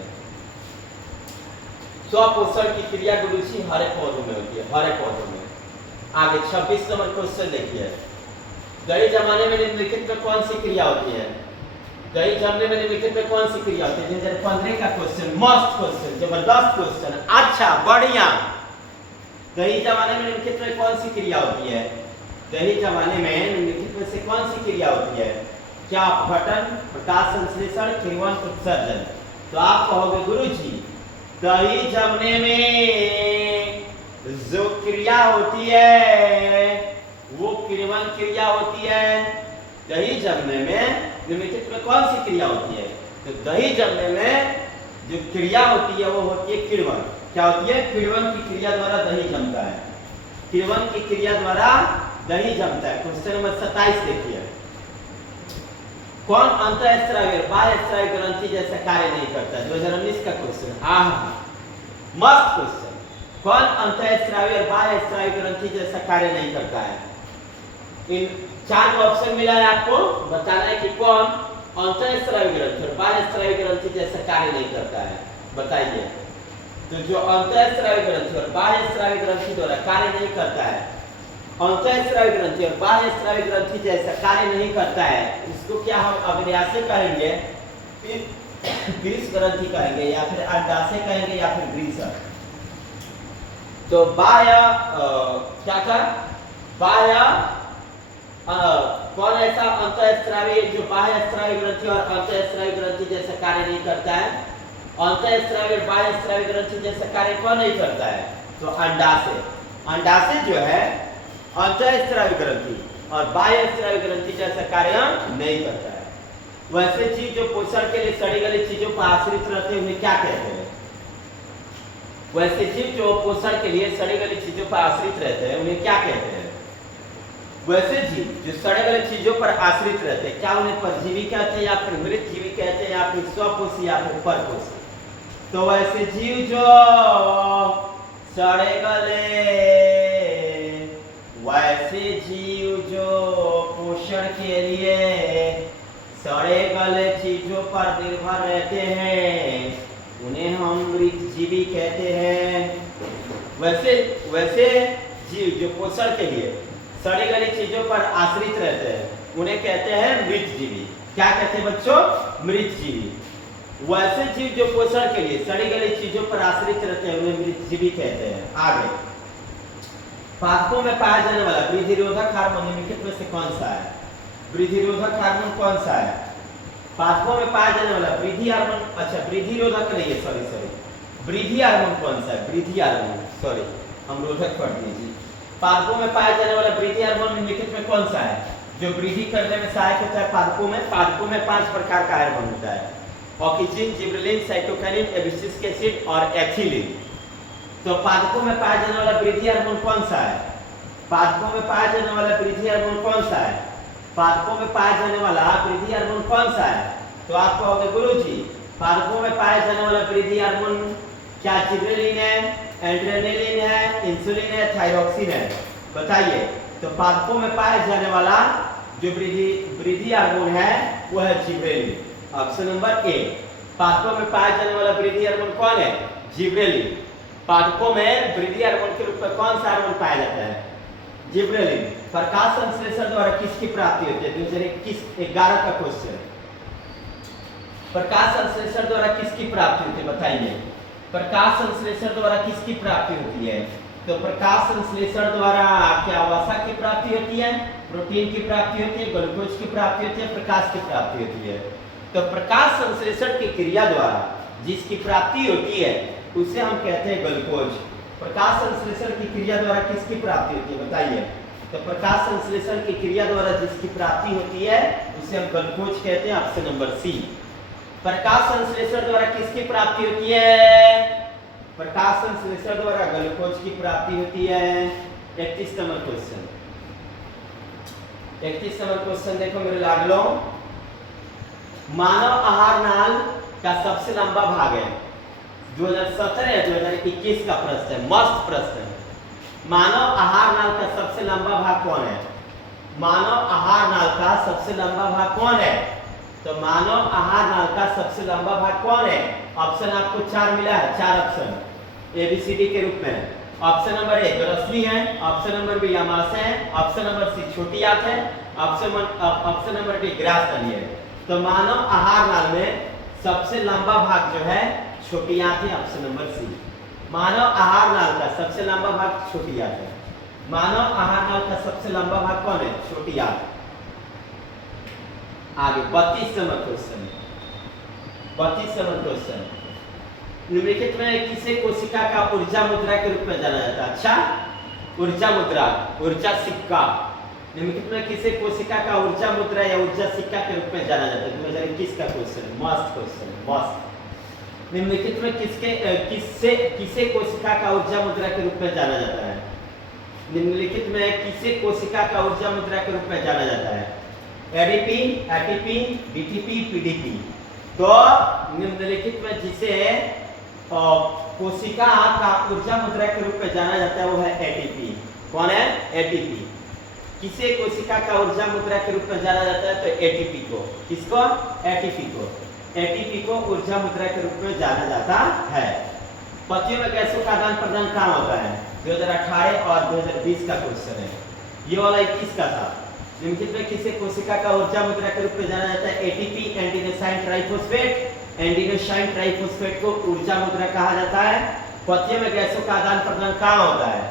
स्वपोषण की क्रिया गुरुजी हरे पौधों में होती है, हरे पौधों में। आगे 26 नंबर क्वेश्चन देखिए। गए जमाने में निम्नलिखित में कौन सी क्रिया होती है? गए जमाने में निम्नलिखित में कौन सी क्रिया होती है? 2015 का क्वेश्चन, मस्त क्वेश्चन, जबरदस्त क्वेश्चन। अच्छा, बढ़िया। गए जमाने में निम्नलिखित में कौन सी क्रिया होती है? गए जमाने में निम्नलिखित में से कौन सी क्रिया होती है? क्या अपघटन, प्रकाश संश्लेषण, किण्वन उत्सर्जन? तो आप कहोगे गुरुजी दही जमने में जो क्रिया होती है वो किण्वन क्रिया होती है। दही जमने में निम्नलिखित में कौन सी क्रिया होती है? तो दही जमने में जो क्रिया होती है वो होती है किण्वन। क्या होती है? किण्वन की क्रिया द्वारा दही जमता है। किण्वन की क्रिया द्वारा दही जमता है। क्वेश्चन नंबर 27 देखिए। कौन अंतःस्रावी बाह्यस्रावी ग्रंथि जैसा कार्य नहीं करता है? 2019 का क्वेश्चन। मस्त क्वेश्चन। कौन अंतःस्रावी और बाह्यस्रावी ग्रंथि जैसा कार्य नहीं करता है? इन 4 ऑप्शन मिला है, आपको बताना है कि कौन अंतःस्रावी ग्रंथि और बाह्यस्रावी ग्रंथि जैसा कार्य नहीं करता है, बताइए। तो जो अंतःस्रावी ग्रंथि और बाह्यस्रावी ग्रंथि द्वारा कार्य नहीं करता है, अंतःस्रावी ग्रंथि और बाह्यस्रावी ग्रंथि जैसा कार्य नहीं करता है, इसको क्या हम अग्न्याशय कहेंगे, ग्रीस ग्रंथि कहेंगे, या फिर अंडाशय कहेंगे, या फिर ग्रीसर। तो बाह्य क्या था, बाह्य कौन ऐसा अंतःस्रावी जो बाह्यस्रावी ग्रंथि और अंतःस्रावी ग्रंथि जैसा कार्य नहीं करता है? अंतःस्रावी और बाह्यस्रावी ग्रंथि जैसा कार्य कौन नहीं करता है? तो अंडाशय। अंडाशय जो है अंतःस्रावी ग्रंथि और बाह्यस्रावी ग्रंथि जैसा कार्य नहीं करता है। वैसे चीज जो पोषण के लिए सड़ी गली चीजों पर आश्रित रहते हैं उन्हें क्या कहते हैं? वैसे जीव जो पोषण के लिए सड़ी गली चीजों पर आश्रित रहते हैं उन्हें क्या कहते हैं? वैसे जीव जो सड़े गले चीजों पर आश्रित रहते हैं, क्या उन्हें परजीवी कहते हैं, या फिर मृत जीवी कहते हैं, या फिर स्वपोषी, या फिर परपोषी? तो वैसे जीव जो सड़े गले, वैसे जीव जो पोषण के लिए सड़े गले चीजों पर निर्भर रहते हैं उन्हें हम मृतजीवी कहते हैं। वैसे जीव जो पोषण के लिए सड़ी गली चीजों पर आश्रित रहते हैं उन्हें कहते हैं मृतजीवी। क्या कहते हैं बच्चों? मृतजीवी। वैसे जीव जो पोषण के लिए सड़ी गली चीजों पर आश्रित रहते हैं उन्हें मृतजीवी कहते हैं। आगे, पादपों में पाया जाने वाला वृद्धिरोधक हार्मोन निम्नलिखित में से कौन सा है? वृद्धिरोधक हार्मोन कौन सा है? पादपों में पाया जाने वाला वृद्धि हार्मोन, अच्छा वृद्धिरोधक नहीं है, सॉरी, वृद्धि हार्मोन कौन सा है? वृद्धि हार्मोन, सॉरी, हम रोधक पढ़ लीजिए। पादपों में पाया जाने वाला वृद्धि हार्मोन निम्नलिखित में कौन सा है जो वृद्धि करने में सहायक होता है? पादपों में 5 प्रकार का हार्मोन होता है, oxygen, gibberellin, cytokinin, abscisic acid और एथिलीन। तो पादपों में पाया जाने वाला वृद्धि हार्मोन कौन सा है? पादपों में पाया जाने वाला वृद्धि हार्मोन कौन सा है? पादपों में पाया जाने वाला वृद्धि हार्मोन कौन सा है? तो आप कहोगे गुरुजी पादपों में पाया जाने वाला वृद्धि हार्मोन क्या जिबरेलिन है, एड्रेनालिन है, इंसुलिन है, थायरॉक्सिन है? बताइए। तो पादपों में पाया जाने वाला जो वृद्धि हार्मोन है वो है जिबरेलिन, ऑप्शन नंबर ए। पादपों में पाया जाने वाला वृद्धि हार्मोन कौन है? जिबरेलिन। पादपों में वृद्धि हार्मोन के रूप में कौन सा हार्मोन पाया जाता है? जिबरेलिन। प्रकाश संश्लेषण द्वारा किसकी प्राप्ति होती है? 2011 का क्वेश्चन। प्रकाश संश्लेषण द्वारा किसकी प्राप्ति होती है, बताइए। प्रकाश संश्लेषण द्वारा किसकी प्राप्ति होती है? तो प्रकाश संश्लेषण द्वारा क्या वसा की प्राप्ति होती है, प्रोटीन की प्राप्ति होती है, ग्लूकोज की प्राप्ति होती है, प्रकाश की प्राप्ति होती है। तो प्रकाश संश्लेषण की क्रिया द्वारा जिसकी प्राप्ति होती है उसे हम कहते हैं ग्लूकोज। प्रकाश संश्लेषण की क्रिया द्वारा किसकी प्राप्ति होती है बताइए। तो प्रकाश संश्लेषण की क्रिया द्वारा जिसकी प्राप्ति होती है उसे हम ग्लूकोज कहते हैं, ऑप्शन नंबर सी। प्रकाश संश्लेषण द्वारा किसकी प्राप्ति होती है, प्रकाश संश्लेषण द्वारा ग्लूकोज की प्राप्ति होती है। 31 नंबर क्वेश्चन, 31 नंबर क्वेश्चन देखो मेरे लाडलो। मानव आहार नाल का सबसे लंबा भाग है, 2017 या 2021 का प्रश्न है, मस्त प्रश्न है। मानव आहार नाल का सबसे लंबा भाग कौन है, मानव आहार नाल का सबसे लंबा भाग कौन है। तो मानव आहार नाल का सबसे लंबा भाग कौन है, ऑप्शन आपको 4 मिला है, 4 ऑप्शन ABCD के रूप में। ऑप्शन नंबर ए रश्मि है, ऑप्शन नंबर बी अमाशय है, ऑप्शन नंबर सी छोटी आंत है, ऑप्शन नंबर डी ग्रासतनी है। तो मानव आहार नाल में सबसे लंबा भाग जो है छोटी आंत है, ऑप्शन नंबर सी। मानव आहार नाल का सबसे लंबा भाग छोटी आंत है। मानव आहार नाल का सबसे लंबा भाग कौन है, छोटी आंत। आगे 32 नंबर क्वेश्चन, 32 नंबर क्वेश्चन। निम्नलिखित में किसे कोशिका का ऊर्जा मुद्रा के रूप में जाना जाता है। अच्छा, ऊर्जा मुद्रा, ऊर्जा सिक्का। निम्नलिखित में किसे कोशिका का ऊर्जा मुद्रा या ऊर्जा सिक्का के रूप में जाना जाता है। 2021 का क्वेश्चन, मस्त क्वेश्चन, मस्त। निम्नलिखित में किसे कोशिका का ऊर्जा मुद्रा के रूप में जाना जाता है। निम्नलिखित में किसे कोशिका का ऊर्जा मुद्रा के रूप में जाना जाता है। ADP, ATP, DTP, PDP. तो निम्नलिखित में जिसे कोशिका का ऊर्जा मुद्रा के रूप में जाना जाता है वो है एटीपी। कौन है, एटीपी। किसे कोशिका का ऊर्जा मुद्रा के रूप में जाना जाता है, तो एटीपी को। किसको, एटीपी को। एटीपी को ऊर्जा मुद्रा के रूप में जाना जाता है। पतियों में गैसों का आदान प्रदान कहाँ होता है, 2018 और 2020 का क्वेश्चन है। ये वाला 21 का था। निम्नलिखित में किसे कोशिका का ऊर्जा मुद्रा के रूप में जाना जाता है, एटीपी, एंटीनोसाइन ट्राइफॉस्फेट। एंटीनोसाइन ट्राइफॉस्फेट को ऊर्जा मुद्रा कहा जाता है। पतियों में गैसों का आदान प्रदान कहाँ होता है,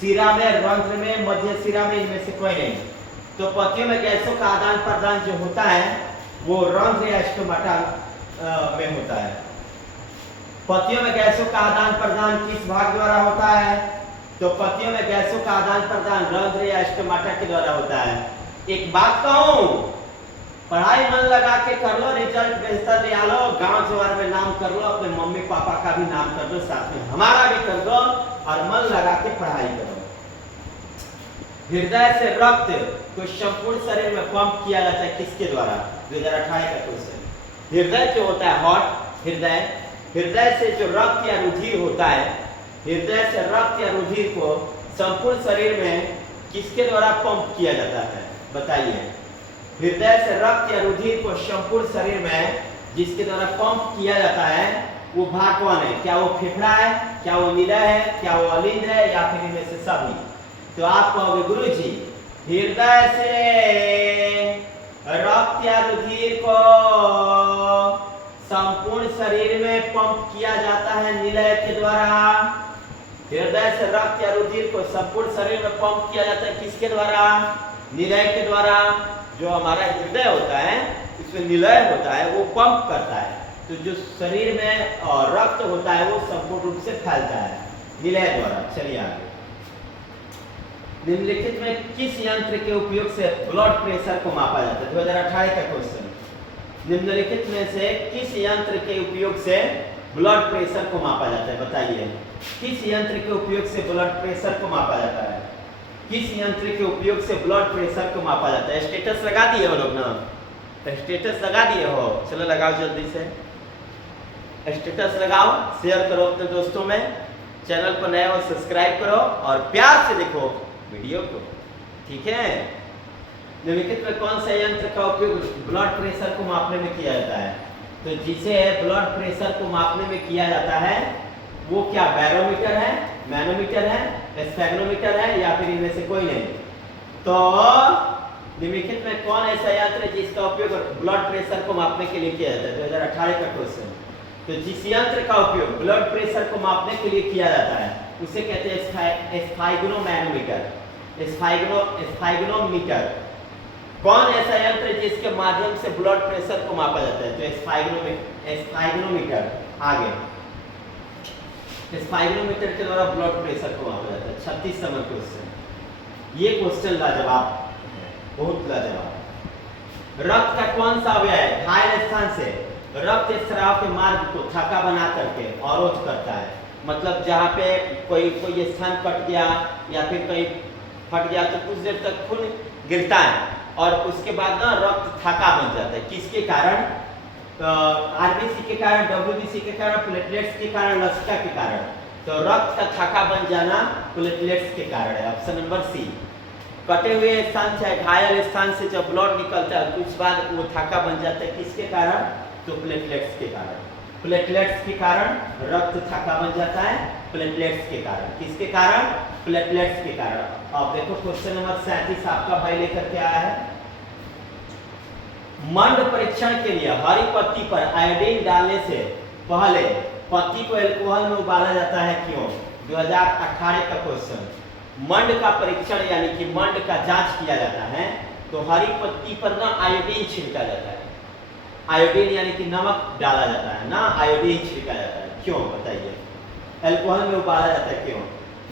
सिरा में, रंध्र में, मध्य सिरा में, इनमें से कोई नहीं। तो पतियों में गैसों का आदान प्रदान जो होता है वो रंध्र या स्टोमाटा में होता है। पतियों में गैसों का आदान प्रदान किस भाग द्वारा होता है, तो पतियों में गैसों का आदान प्रदान रंध्र या स्टोमाटा के द्वारा होता है। एक बात कहूं, पढ़ाई मन लगा के कर लो, रिजल्ट बेहतर ले आ लो, गांव जवार में नाम कर लो, अपने मम्मी पापा का भी नाम कर दो, साथ में हमारा भी कर दो और मन लगा के पढ़ाई करो। हृदय से रक्त को संपूर्ण शरीर में पंप किया जाता है किसके द्वारा, 2018 का क्वेश्चन। हृदय जो होता है, हॉट हृदय, हृदय से जो रक्त या रुधिर होता है, हृदय से रक्त या रुधिर को संपूर्ण शरीर में किसके द्वारा पंप किया जाता है बताइए। हृदय से रक्त या रुधिर को संपूर्ण शरीर में जिसके द्वारा पंप किया जाता है वो भाग कौन है, क्या वो फेफड़ा है, क्या वो नीला है, क्या वो अलिंद है, या फिर इनमें से सभी। तो आप कहोगे गुरुजी हृदय से रक्त या रुधिर को संपूर्ण शरीर में पंप किया जाता है निलय के द्वारा। हृदय से रक्त या रुधिर को संपूर्ण शरीर में पंप किया जाता है किसके द्वारा, निलय के द्वारा। जो हमारा हृदय होता है इसमें निलय होता है, वो पंप करता है। तो जो शरीर में रक्त होता है वो संपूर्ण रूप से फैलता है निलय द्वारा। चलिए आगे। निम्नलिखित में किस यंत्र के उपयोग से ब्लड प्रेशर को मापा जाता है, 2018 का क्वेश्चन। निम्नलिखित में से किस यंत्र के उपयोग से ब्लड प्रेशर को मापा जाता है बताइए। किस यंत्र के उपयोग से ब्लड प्रेशर को मापा जाता है, किस यंत्र के उपयोग से ब्लड प्रेशर को मापा जाता है। स्टेटस लगा दिए हो लोग ना, स्टेटस लगा दिए हो, चलो लगाओ जल्दी से स्टेटस लगाओ, शेयर करो अपने दोस्तों में, चैनल पर नए हो सब्सक्राइब करो और प्यार से देखो वीडियो को, ठीक है। निम्नलिखित में कौन सा यंत्र का उपयोग ब्लड प्रेशर को मापने में किया जाता है, तो जिसे ब्लड प्रेशर को मापने में किया जाता है वो क्या बैरोमीटर है, मैनोमीटर है, स्फेग्नोमीटर है, या फिर इनमें से कोई नहीं। तो निम्नलिखित में कौन ऐसा यंत्र है जिसका उपयोग ब्लड प्रेशर को मापने के लिए किया जाता है, 2018 का क्वेश्चन। तो जिस यंत्र का उपयोग ब्लड प्रेशर को मापने के लिए किया जाता है उसे कहते हैं स्फाइग्नोमैनोमीटर। स्फाइग्नोमीटर कौन ऐसा यंत्र है जिसके माध्यम से ब्लड प्रेशर को मापा जाता है? तो स्फाइग्नोमीटर। आगे स्फाइग्नोमीटर के द्वारा ब्लड प्रेशर को मापा जाता है। 36 नंबर क्वेश्चन। ये क्वेश्चन लाजवाब है, बहुत लाजवाब। रक्त का कौन सा अवयव है घायल स्थान से रक्त स्राव के मार्ग को थक्का बना करके अवरोध करता है? मतलब जहाँ पे कोई स्थान कट गया या फिर कहीं फट गया तो कुछ देर तक खून गिरता है और उसके बाद ना रक्त थक्का बन जाता है। किसके कारण? आरबीसी के कारण, डब्ल्यूबीसी के कारण, प्लेटलेट्स के कारण, लसिका के कारण। तो रक्त का थक्का बन जाना प्लेटलेट्स के कारण है। Option number C. कटे हुए स्थान से घायल स्थान से जब ब्लड निकलता है कुछ बाद वो थक्का बन जाता है। किसके कारण? तो प्लेटलेट्स के कारण। प्लेटलेट्स के कारण रक्त थक्का बन जाता है, प्लेटलेट्स के कारण। किसके कारण? प्लेटलेट्स के कारण। अब देखो क्वेश्चन नंबर 37 आपका भाई लेकर के आया है। मंड परीक्षण के लिए हरी पत्ती पर आयोडीन डालने से पहले पत्ती को एल्कोहल में उबाला जाता है, क्यों? 2018 का क्वेश्चन। मंड का परीक्षण यानी कि मंड का जांच किया जाता है तो हरी पत्ती पर ना आयोडीन छिड़का जाता है। आयोडीन यानी कि नमक डाला जाता है ना, आयोडीन छिड़का जाता है। क्यों बताइए? एल्कोहल में उबाला जाता है, क्यों?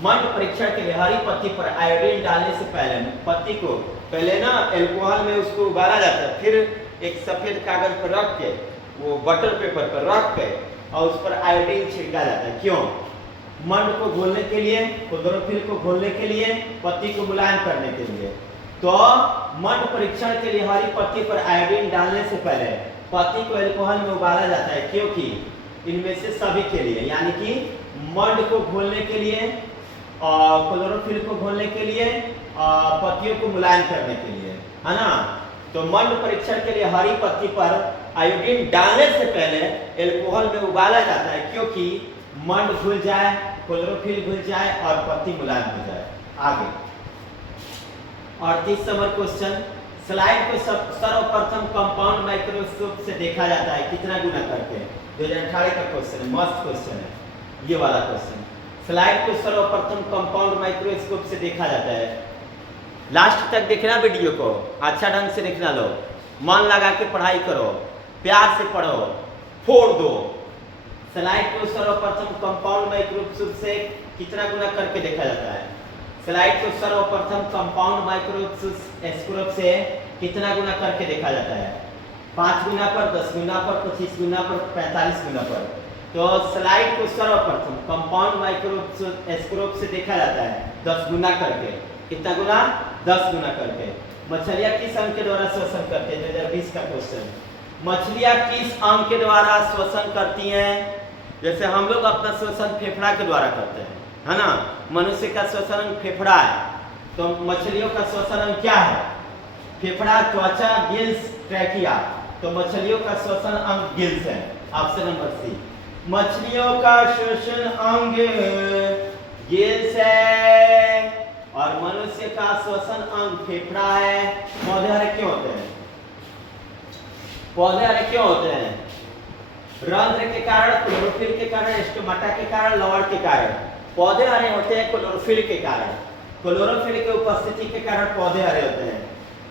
मंड परीक्षण के लिए हरी पत्ती पर आयोडीन डालने से पहले पत्ती को पहले ना एल्कोहल में उसको उबाला जाता है, फिर एक सफेद कागज पर रख के वो बटर पेपर पर रख के और उस पर आयोडीन छिड़का जाता है। क्यों? मंड को घोलने के लिए, क्लोरोफिल को घोलने के लिए, पत्ती को मुलायम करने के लिए। तो मंड परीक्षण के लिए हरी पत्ती पर आयोडीन डालने से पहले पत्ती को एल्कोहल में उबाला जाता है, क्योंकि इनमें से सभी के लिए यानी कि मंड को घोलने के लिए, क्लोरोफिल को घोलने के लिए, पत्तियों को मुलायम करने के लिए, है ना। तो मंड परीक्षण के लिए हरी पत्ती पर आयोडीन डालने से पहले एल्कोहल में उबाला जाता है, क्योंकि मंड घुल जाए, क्लोरोफिल घुल जाए और पत्ती मुलायम हो जाए। आगे 38 नंबर क्वेश्चन। स्लाइड को सर्वप्रथम कंपाउंड माइक्रोस्कोप से देखा जाता है कितना गुना करके? 2018 का क्वेश्चन है, मस्त क्वेश्चन है ये वाला क्वेश्चन। स्लाइड को सर्वप्रथम कंपाउंड माइक्रोस्कोप से देखा जाता है। लास्ट तक देखना वीडियो को, अच्छा ढंग से देखना, लो मन लगा के पढ़ाई करो, प्यार से पढ़ो, फोड़ दो। स्लाइड को सर्वप्रथम कंपाउंड माइक्रोस्कोप से कितना गुना करके देखा जाता है? स्लाइड को सर्वप्रथम कंपाउंड माइक्रोस्कोप से कितना गुना करके देखा जाता है? 5 गुना पर, 10 गुना पर, 25 गुना पर, 45 गुना पर। तो स्लाइड को सर्वप्रथम कंपाउंड माइक्रोस्कोप से देखा जाता है 10 गुना करके। कितना गुना? 10 गुना करके। मछलियां किस अंग के द्वारा श्वसन करती है? 2020 का क्वेश्चन। मछलियां किस अंग के द्वारा श्वसन करती हैं? जैसे हम लोग अपना श्वसन फेफड़ा के द्वारा करते हैं, है ना। मनुष्य का श्वसन अंग फेफड़ा है, तो मछलियों का श्वसन अंग क्या है? फेफड़ा, त्वचा, गिल्स, ट्रैकिया। तो मछलियों का श्वसन अंग गिल्स है। Option number C. मछलियों का श्वसन अंग गिल्स है और मनुष्य का श्वसन अंग फेफड़ा है। पौधे हरे क्यों होते हैं? पौधे हरे क्यों होते हैं? रंध्र के कारण, क्लोरोफिल के कारण, स्टोमाटा के कारण, लवण के कारण। पौधे हरे होते हैं क्लोरोफिल के कारण। क्लोरोफिल के उपस्थिति के कारण पौधे हरे होते हैं।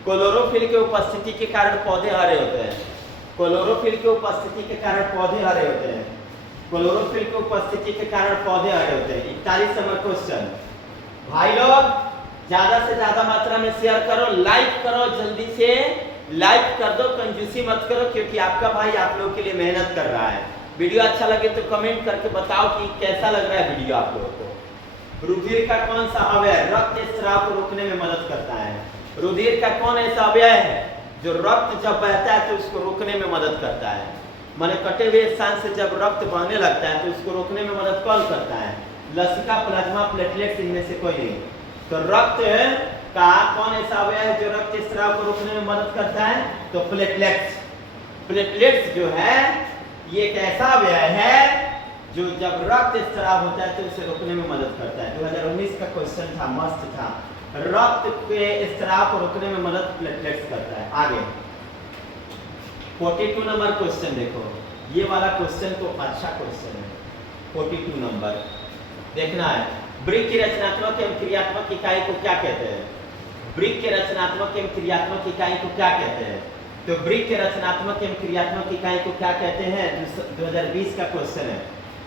क्लोरोफिल के उपस्थिति के कारण पौधे हरे होते हैं। क्लोरोफिल के उपस्थिति के कारण पौधे हरे होते हैं। क्लोरोफिल की उपस्थिति के कारण पौधे हरे होते हैं। 41 नंबर क्वेश्चन। भाई लोग ज्यादा से ज्यादा मात्रा में शेयर करो, लाइक करो, जल्दी से लाइक कर दो, कंजूसी मत करो, क्योंकि आपका भाई आप लोगों के लिए मेहनत कर रहा है। वीडियो अच्छा लगे तो कमेंट करके बताओ कि कैसा लग रहा है वीडियो आप लोगों को। रुधिर का कौन सा अवयव रक्त स्राव को रोकने में मदद करता है? रुधिर का कौन ऐसा अवयव है जो रक्त जब बहता है तो उसको रोकने में मदद करता है? माने कटे हुए स्थान से जब रक्त बहने लगता है तो उसको रोकने में मदद कौन करता है? लसिका, प्लाज्मा, प्लेटलेट्स, इनमें से कोई नहीं। तो रक्त का कौन ऐसा अवयव है जो रक्त स्राव को रोकने में मदद करता है? तो प्लेटलेट्स। प्लेटलेट्स जो है ये एक ऐसा अवयव है जो जब रक्त स्राव होता है तो उसे रोकने में मदद करता है। 2019 का क्वेश्चन था, मस्त था। रक्त के स्राव को रोकने में मदद प्लेटलेट्स करता है। आगे 42 नंबर क्वेश्चन देखो, ये वाला क्वेश्चन तो अच्छा क्वेश्चन है। 42 नंबर देखना है। ब्रिक की रचनात्मक एवं क्रियात्मक इकाई को क्या कहते हैं? ब्रिक के रचनात्मक एवं क्रियात्मक इकाई को क्या कहते हैं? तो ब्रिक के रचनात्मक एवं क्रियात्मक इकाई को क्या कहते हैं? 2020 का क्वेश्चन है।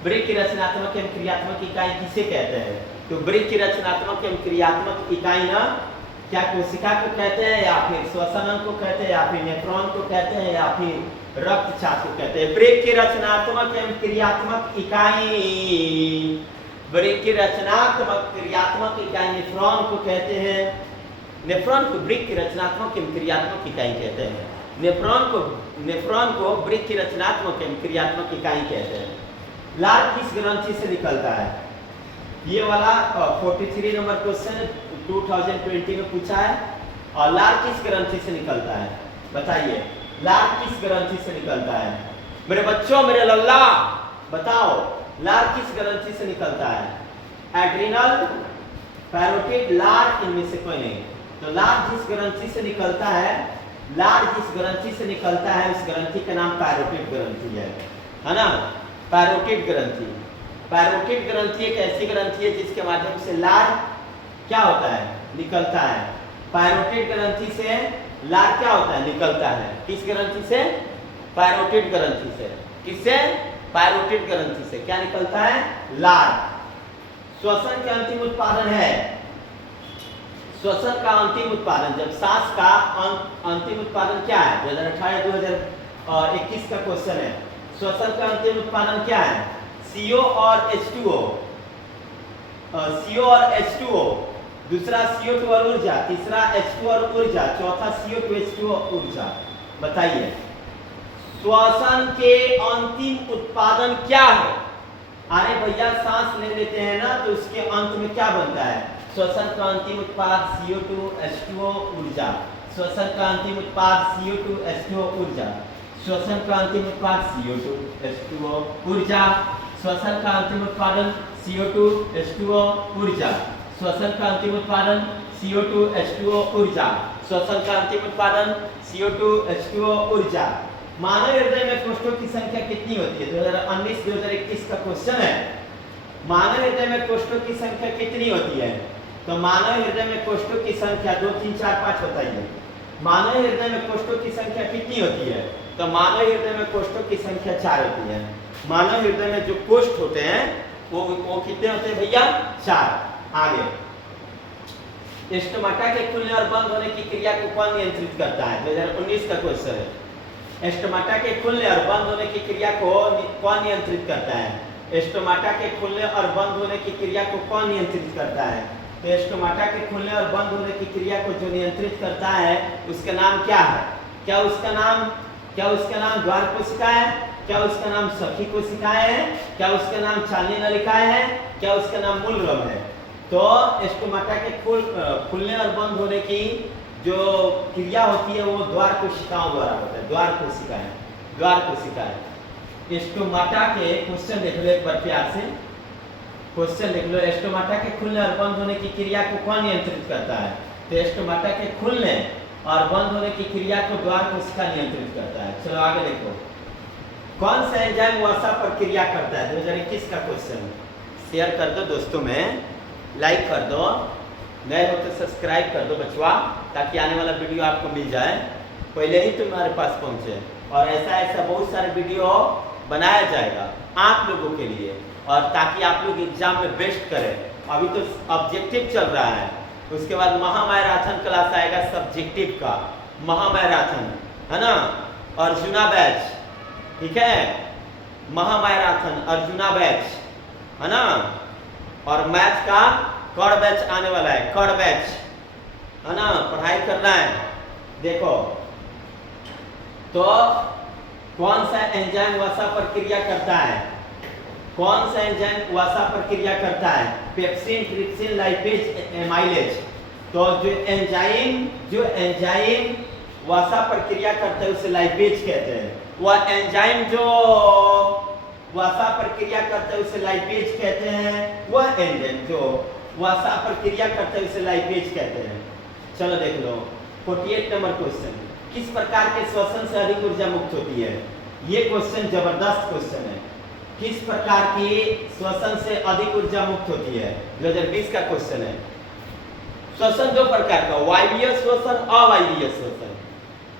ब्रिक की रचनात्मक एवं क्रियात्मक इकाई किसे कहते हैं? तो ब्रिक की रचनात्मक एवं क्रियात्मक इकाई ना क्या कोशिका को कहते हैं, या फिर श्वसन अंग को कहते हैं, या फिर नेफ्रॉन को कहते हैं, या फिर रक्तचाप को कहते हैं? ब्रिक की रचनात्मक एवं क्रियात्मक इकाई, ब्रिक की रचनात्मक क्रियात्मक इकाई नेफ्रॉन को कहते हैं। नेफ्रॉन को ब्रिक की रचनात्मक एवं क्रियात्मक इकाई कहते हैं। नेफ्रॉन को ब्रिक की रचनात्मक एवं क्रियात्मक इकाई कहते हैं। लार किस ग्रंथि से निकलता है? ये वाला 43 नंबर क्वेश्चन 2020 में पूछा है। और लार किस ग्रंथि से निकलता है? बताइए, लार किस ग्रंथि से निकलता है? मेरे बच्चों, मेरे लल्ला, बताओ लार किस ग्रंथि से निकलता है? एड्रिनल, पैरोटिड, लार, इनमें से कोई नहीं। तो लार जिस ग्रंथि से निकलता है, लार जिस ग्रंथि से निकलता है उस ग्रंथि का नाम पैरोटिड ग्रंथि है ना? पैरोटिड ग्रंथि। पैरोटिड ग्रंथि एक ऐसी ग्रंथि है जिसके माध्यम से लार क्या होता है? निकलता है। पैरोटिड ग्रंथि से लार क्या होता है? निकलता है। किस ग्रंथि से? पैरोटिड ग्रंथि से। किससे? पैरोटिड ग्रंथि से। क्या निकलता है? लार। श्वसन के अंतिम उत्पादन है, श्वसन का अंतिम उत्पादन, जब सांस का अंतिम उत्पादन क्या है? 2018-2021 का क्वेश्चन है। श्वसन का अंतिम उत्पादन क्या है? CO और H2O। CO और H2O, दूसरा CO2 और ऊर्जा, तीसरा H2 और ऊर्जा, चौथा CO2 H2O ऊर्जा। बताइए, श्वसन के अंतिम उत्पादन क्या है? अरे भैया, सांस ले लेते हैं ना, तो उसके अंत में क्या बनता है? श्वसन का अंतिम उत्पाद CO2 H2O ऊर्जा। श्वसन का अंतिम उत्पाद CO2 H2O ऊर्जा। श्वसन का अंतिम उत्पाद CO2 H2O ऊर्जा। श्वसन का अंतिम उत्पादन CO2 H2O ऊर्जा। श्वसन का अंतिम उत्पादन CO2 H2O ऊर्जा। श्वसन का अंतिम उत्पादन CO2 H2O ऊर्जा। मानव हृदय में कोष्ठों की संख्या कितनी होती है? 2019-2021 का क्वेश्चन है। मानव हृदय में कोष्ठों की संख्या कितनी होती है? तो मानव हृदय में कोष्ठों की संख्या 2, 3, 4, 5 बताइए। मानव हृदय में कोष्ठों की संख्या कितनी होती है? तो मानव हृदय में कोष्ठों की संख्या 4 होती है। मानव हृदय में जो कोष्ठ होते हैं वो कितने होते हैं भैया? 4। आगे, स्टोमाटा के खुलने और बंद होने की क्रिया को कौन नियंत्रित करता है? 2019 का क्वेश्चन है। स्टोमाटा के खुलने और बंद होने की क्रिया को कौन नियंत्रित करता है? स्टोमाटा के खुलने और बंद होने की क्रिया को कौन नियंत्रित करता है? तो स्टोमाटा के खुलने और बंद होने की क्रिया को जो नियंत्रित करता है उसका नाम क्या है? क्या उसका नाम द्वार कोशिका है? क्या उसका नाम सखी कोशिकाएं है? क्या उसका नाम छानी नलिकाएं है? क्या उसका नाम मूलरम है? तो स्टोमाटा के खुलने और बंद होने की जो क्रिया होती है वो द्वार कोशिकाओं द्वारा होता है। द्वार कोशिकाएं। स्टोमाटा के क्वेश्चन देख लो एक बार प्यार से, क्वेश्चन देख लो। स्टोमाटा के खुलने और बंद होने की क्रिया को कौन नियंत्रित करता है? तो स्टोमाटा के खुलने और बंद होने की क्रिया को द्वार कोशिका नियंत्रित करता है। चलो आगे देखो, कौन सा एंजाइम वसा पर क्रिया करता है? 2021 का क्वेश्चन। शेयर कर दो दोस्तों में, लाइक कर दो, नए हो तो सब्सक्राइब कर दो बचवा, ताकि आने वाला वीडियो आपको मिल जाए, पहले ही तुम्हारे पास पहुंचे। और ऐसा बहुत सारे वीडियो बनाया जाएगा आप लोगों के लिए, और ताकि आप लोग एग्जाम में बेस्ट करें। अभी तो ऑब्जेक्टिव चल रहा है, उसके बाद महामैराथन क्लास आएगा सब्जेक्टिव का, महामैराथन है ना, अर्जुना बैच, ठीक है, महामैराथन अर्जुना बैच है ना, और मैथ का कड़ बैच आने वाला है, कड़ बैच है ना, पढ़ाई करना है। देखो तो कौन सा एंजाइम वसा पर क्रिया करता है? कौन सा एंजाइम वसा पर क्रिया करता है? Pepsin, trypsin, lipase, amylase. तो जो एंजाइम वसा पर क्रिया करता है उसे लाइपेज कहते हैं। वह एंजाइम जो वसा पर क्रिया करता है उसे लाइपेज कहते हैं। वह एंजाइम जो वसा पर क्रिया करता है उसे लाइपेज कहते हैं। चलो देख लो 48 नंबर क्वेश्चन, किस प्रकार के श्वसन से अधिक ऊर्जा मुक्त होती है? ये क्वेश्चन जबरदस्त क्वेश्चन है। किस प्रकार की श्वसन से अधिक ऊर्जा मुक्त होती है? 2020 का क्वेश्चन है। श्वसन दो प्रकार का, वायवीय श्वसन, अवायवीय श्वसन।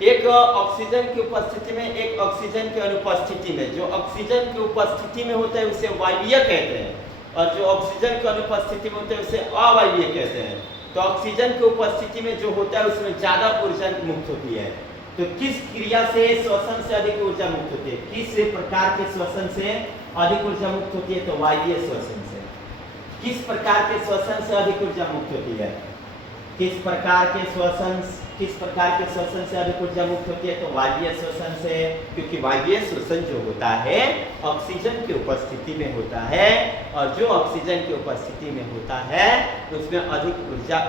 एक ऑक्सीजन की उपस्थिति में, एक ऑक्सीजन की अनुपस्थिति में। जो ऑक्सीजन की उपस्थिति में होता है उसे वायवीय कहते हैं, और जो ऑक्सीजन की अनुपस्थिति में होता है उसे अवायवीय कहते हैं। तो ऑक्सीजन की उपस्थिति में जो होता है उसमें ज्यादा ऊर्जा मुक्त होती है। तो किस क्रिया से श्वसन से अधिक ऊर्जा मुक्त होती है? किस प्रकार के श्वसन से अधिक ऊर्जा मुक्त होती है? तो वायवीय श्वसन से। किस प्रकार के श्वसन से अधिक ऊर्जा मुक्त होती है? किस प्रकार के श्वसन से अधिक ऊर्जा मुक्त होती है? तो वायवीय श्वसन से, क्योंकि वायवीय श्वसन जो होता है ऑक्सीजन की उपस्थिति में होता है, और जो ऑक्सीजन की उपस्थिति में होता है उसमें अधिक ऊर्जा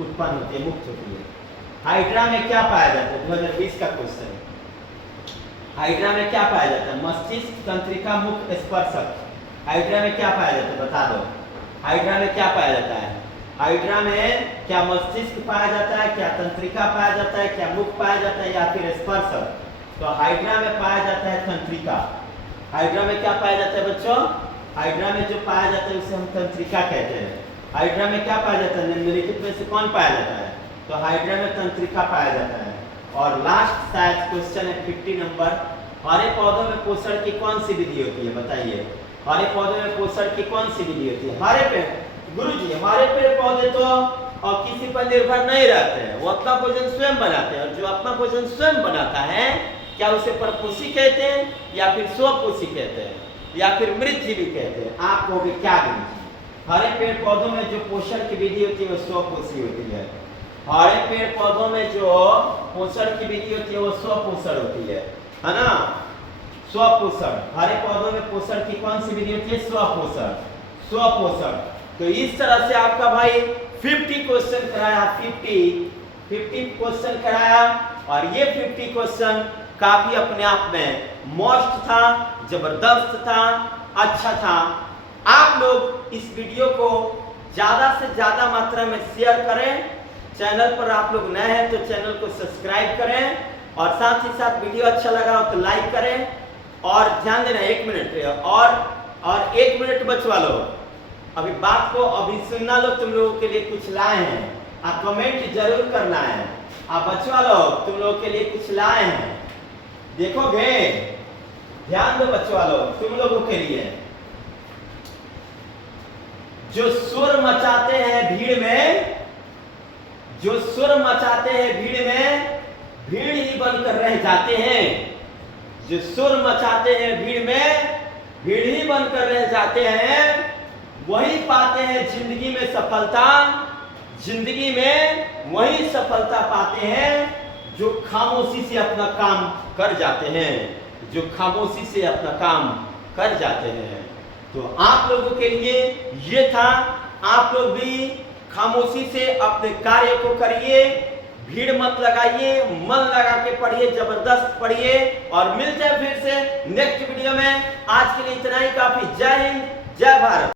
उत्पन्न होती है, मुक्त होती है। हाइड्रा में क्या पाया जाता है? 2020 का क्वेश्चन। हाइड्रा में क्या पाया जाता है? मस्तिष्क, तंत्रिका, मुख, स्पर्शक। हाइड्रा में क्या पाया जाता है? बता दो। हाइड्रा में क्या पाया जाता है? हाइड्रा में क्या मस्तिष्क पाया जाता है, क्या तंत्रिका पाया जाता है, क्या मुख पाया जाता है, या फिर स्पर्शक? तो हाइड्रा में पाया जाता है तंत्रिका। हाइड्रा में क्या पाया जाता है बच्चों? हाइड्रा में जो पाया जाता है उसे हम तंत्रिका कहते हैं। हाइड्रा में क्या पाया जाता है? निम्नलिखित में से कौन पाया जाता है? तो हाइड्रा में तंत्रिका पाया जाता है। और लास्ट शायद क्वेश्चन है 50 नंबर। हरे पौधों में पोषण की कौन सी विधि होती है? बताइए। हरे पौधों में पोषण की कौन सी विधि होती है? हरे पेड़, गुरुजी हमारे पेड़ पौधे तो और किसी पर निर्भर नहीं रहते हैं, वो अपना भोजन स्वयं बनाते हैं। और जो अपना भोजन स्वयं बनाता है, क्या उसे परपोषी कहते हैं, या फिर स्वपोषी कहते हैं, या फिर मृतजीवी कहते हैं? आप कहोगे क्या गुरुजी? हरे पेड़ पौधों में जो पोषण की विधि होती है वो स्वपोषी होती है। हरे पेड़ पौधों में जो पोषण की विधि होती है वो स्वपोषण होती है ना? स्वपोषण। हरे पौधों में पोषण की कौन सी विधि होती है? स्वपोषण। स्वपोषण। तो इस तरह से आपका भाई 50 क्वेश्चन कराया, 50 क्वेश्चन कराया। और ये 50 क्वेश्चन काफी अपने आप में मस्त था, जबरदस्त था, अच्छा था। आप लोग इस वीडियो को ज्यादा से ज्यादा मात्रा में शेयर करें। चैनल पर आप लोग नए हैं तो चैनल को सब्सक्राइब करें, और साथ ही साथ वीडियो अच्छा लगा हो तो लाइक करें। और ध्यान देना, 1 मिनट और 1 मिनट बचवा लो। अभी बात को अभी सुनना लो, तुम लोगों के लिए कुछ लाए हैं। आप कमेंट जरूर करना है। आप बचवा लो, तुम लोगों के लिए कुछ लाए हैं, देखोगे? ध्यान दो बचवा लो, तुम लोगों के लिए। जो सुर मचाते हैं भीड़ में, जो सुर मचाते हैं भीड़ में, भीड़ ही बनकर रह जाते हैं। जो सुर मचाते हैं भीड़ में, भीड़ ही बनकर रह जाते हैं। वही पाते हैं जिंदगी में सफलता। जिंदगी में वही सफलता पाते हैं जो खामोशी से अपना काम कर जाते हैं, जो खामोशी से अपना काम कर जाते हैं। तो आप लोगों के लिए ये था। आप लोग भी खामोशी से अपने कार्य को करिए, भीड़ मत लगाइए, मन लगा के पढ़िए, जबरदस्त पढ़िए। और मिलते हैं फिर से नेक्स्ट वीडियो में। आज के लिए इतना ही काफी। जय हिंद, जय भारत।